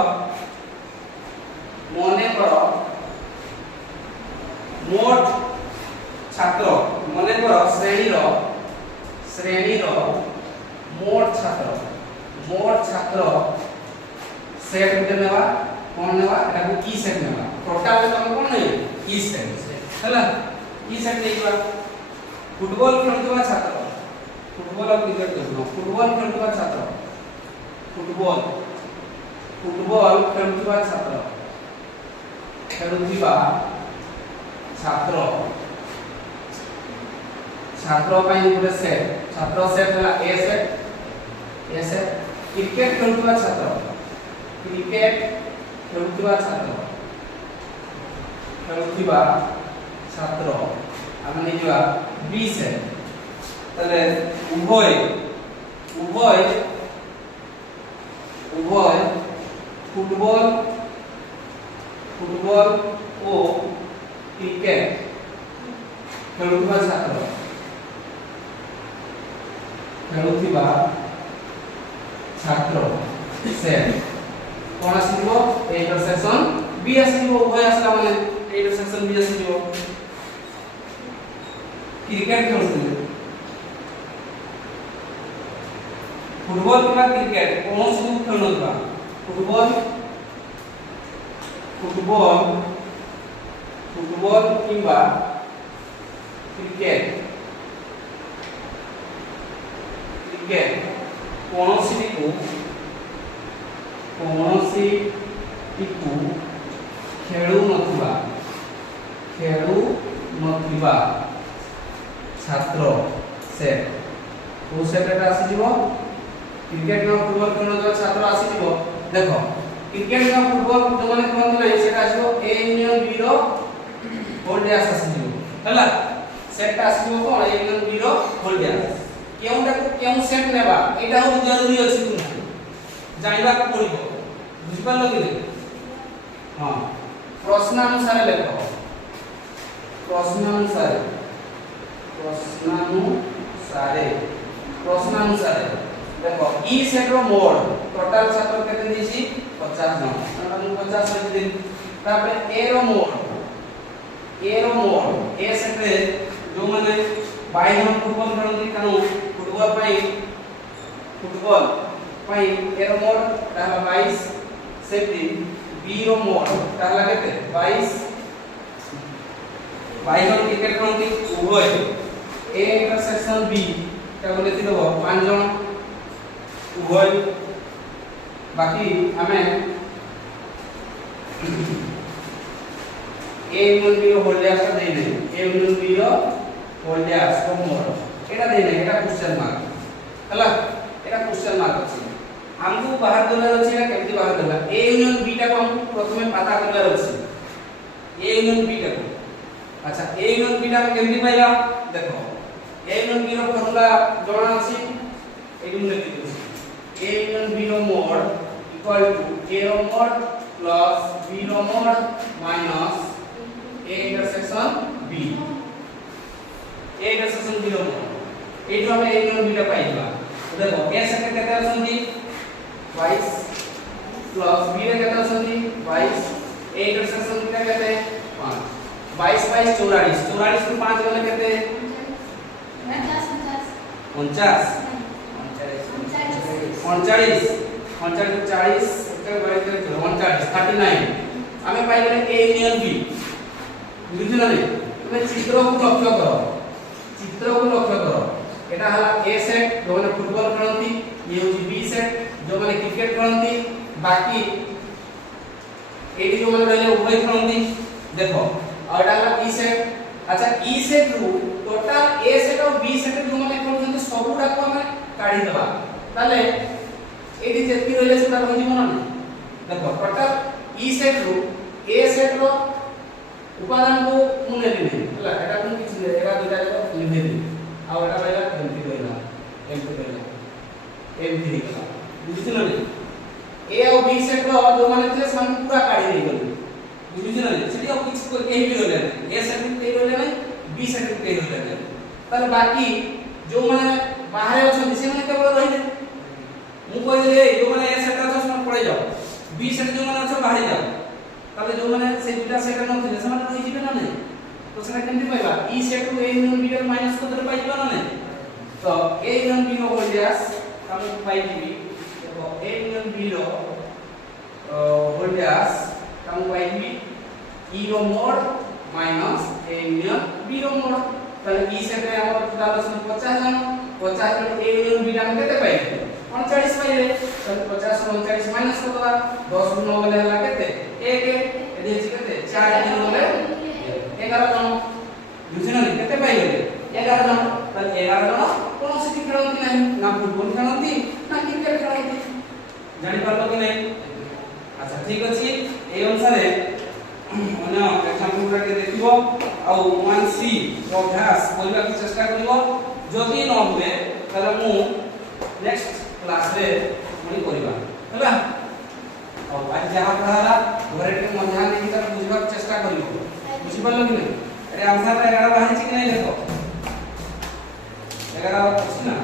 मोट छात्र मने करो श्रेणी रो मोट छात्र सेट गुटे नेवा कोन नेवा एटा को ई सेट नेवा टोटल तो हम कोन नै ई सेट हैला ई सेट नेबा फुटबॉल खेलुवा छात्र फुटबॉल और क्रिकेट देखो फुटबॉल खेलुवा छात्र फुटबॉल खेलुवा छात्र ପାଇଁ ଗୋଟେ ସେଟ ଛାତ୍ର ସେଟ ହେଲା ଏ ସେଟ କ୍ରିକେଟ ଖେଳୁଥିବା ଛାତ୍ର ଆମେ ନେଇଯିବା বি সেট তাহলে উভয় ফুটবল ও ক্রিকেট খেলুଥିବା ছাত্র সেট কোন আসিব এ ইন্টারসেকশন বি আসিব উভয় আসলা মানে এ ইন্টারসেকশন বি আসিব क्रिकेट खेलुଥିଲେ फुटबॉल किबा क्रिकेट कोन सब खेलुनबा फुटबॉल किबा क्रिकेट ठीक है कोनोसी टिकू खेलु नथिबा छात्र सेट को सेट एटा आसी जीवो क्रिकेट न फुटबॉल खेलु जो छात्र आसी जीवो देखो क्रिकेट न फुटबॉल जो माने कोन दिले सेटा आसीबो ए यूनियन बी रो होल डैश आसी जीवो हला सेट आसीबो कोन ए यूनियन बी रो होल डैश केउं सेट नेबा एटा हो जरूरी अछि तुम जानिबा को पड़िबो बुझि पालो कि हां प्रश्नानुसार लेखो प्रश्नानुसार देखो ई सेट रो मोड टोटल छात्र केते दिसी 50 जन हम 50 सेट दिन तापर ए रो मोड ए सेट रे जो माने 22 जन फुटबॉल खेलନ୍ତି कानो फुटबॉल पाई ए रो मोड ताहा 22 सेट बी रो मोड ताहा केते 22 जन क्रिकेट खेलନ୍ତି उभय ए इंटरसेक्शन बी ता बोले दिलो 5 जन उभय बाकी हमें ए यूनियन बी रो होल डैश दे दे ए यूनियन बी रो होल डैश को मोड एटा दे दे एटा क्वेश्चन मार्क हला एटा क्वेश्चन मार्क अछि हमको बाहर देला अछि ना केमति बाहर देला ए यूनियन बी टा को हम प्रथमे पता करला अछि ए यूनियन बी टा को अच्छा ए यूनियन बी टा केमति पाइला देखो ए यूनियन बी रो फॉर्मूला जणा अछि एडुम लिखि दउछि ए यूनियन बी रो मोड इक्वल टू ए रो मोड प्लस बी रो mod minus A intersection B A intersection B रो मोड एटु हम ए यूनियन बी टा पाइबा देखो ए सेट केते असंती 22 प्लस बी रे केते असंती 22 ए इंटरसेक्शन बी टा केते 5 22 22 44 44 को 5 गले केते 50 49 40 39 हमें पाइले ए यूनियन बी बुझिला नै तुमे चित्र को लक्ष्य करो एटा हला ए सेट जो माने फुटबॉल खेलନ୍ତି ये होची बी सेट जो माने क्रिकेट खेलନ୍ତି बाकी एडी जो माने रहले उभय खेलନ୍ତି देखो और एटा हला ई सेट अच्छा ई सेट रु टोटल ए सेट और बी सेट जो माने खेलନ୍ତି सबुडा को हमें काढी देबा ताले एडी जेतकी रहले सेटा होई जीवो ना देखो टोटल ई सेट रु ए सेट रो उपादान को मुने लेने हला एटा कोन किछि एटा दुटा को लिखे दे आ एटा पहिला एमपी कहला एमपी लिखला बुझिलो नै ए और बी सेट रो जो माने थे हम पूरा काढी नै गलु बुझिलो नै सेठी और किछि को केहि भी होले ए सेट को केहि होले नै बी सेट को केहि होले नै तर बाकी जो माने बाहर अछन से माने केवल रहिले मु कहले जो माने ए सेट अछ सब पड़े जाओ बी सेट जो माने अछ बाहर जाओ तबे जो माने से दुटा सेट न थे से माने रहि जिबे ना नै तो सेटा केमति पाइबा ई सेट को ए यूनियन बी रो माइनस को दर पाइबा ना नै तो ए यूनियन बी रो होल डैश हम पाइबी देखो ए यूनियन बी रो होल डैश हम पाइबी ई रो mod minus A union B रो मोड तले ई सेट रे हमर टोटल 50 जन ए यूनियन बी रा हम केते पाइबे 39 पाइबे तो 50 39 माइनस को दला 10 गुण होले हला केते 1 एदि केते 4 गुण होले 11 जन बुझिना नै केते पाइबे 11 जन त 11 जन कोन से खेलନ୍ତି नाही ना फुटबॉल खेलନ୍ତି ना क्रिकेट खेलନ୍ତି जानि पारलो कि नै अच्छा ठीक अछि ए अनुसार अन्य एग्जांपल के देखिबो आ 1c रो अभ्यास करबा के चेष्टा करिवो जदि न हुए तले मु नेक्स्ट क्लास रे मणि करबा हला और आज जहां पढ़ाला घरे के मध्याह्न देखि तर बुझबा के चेष्टा करिवो बुझि पारलो कि नै अरे आंसर 11 बाहर छी कि नै देखो 11 अछि ना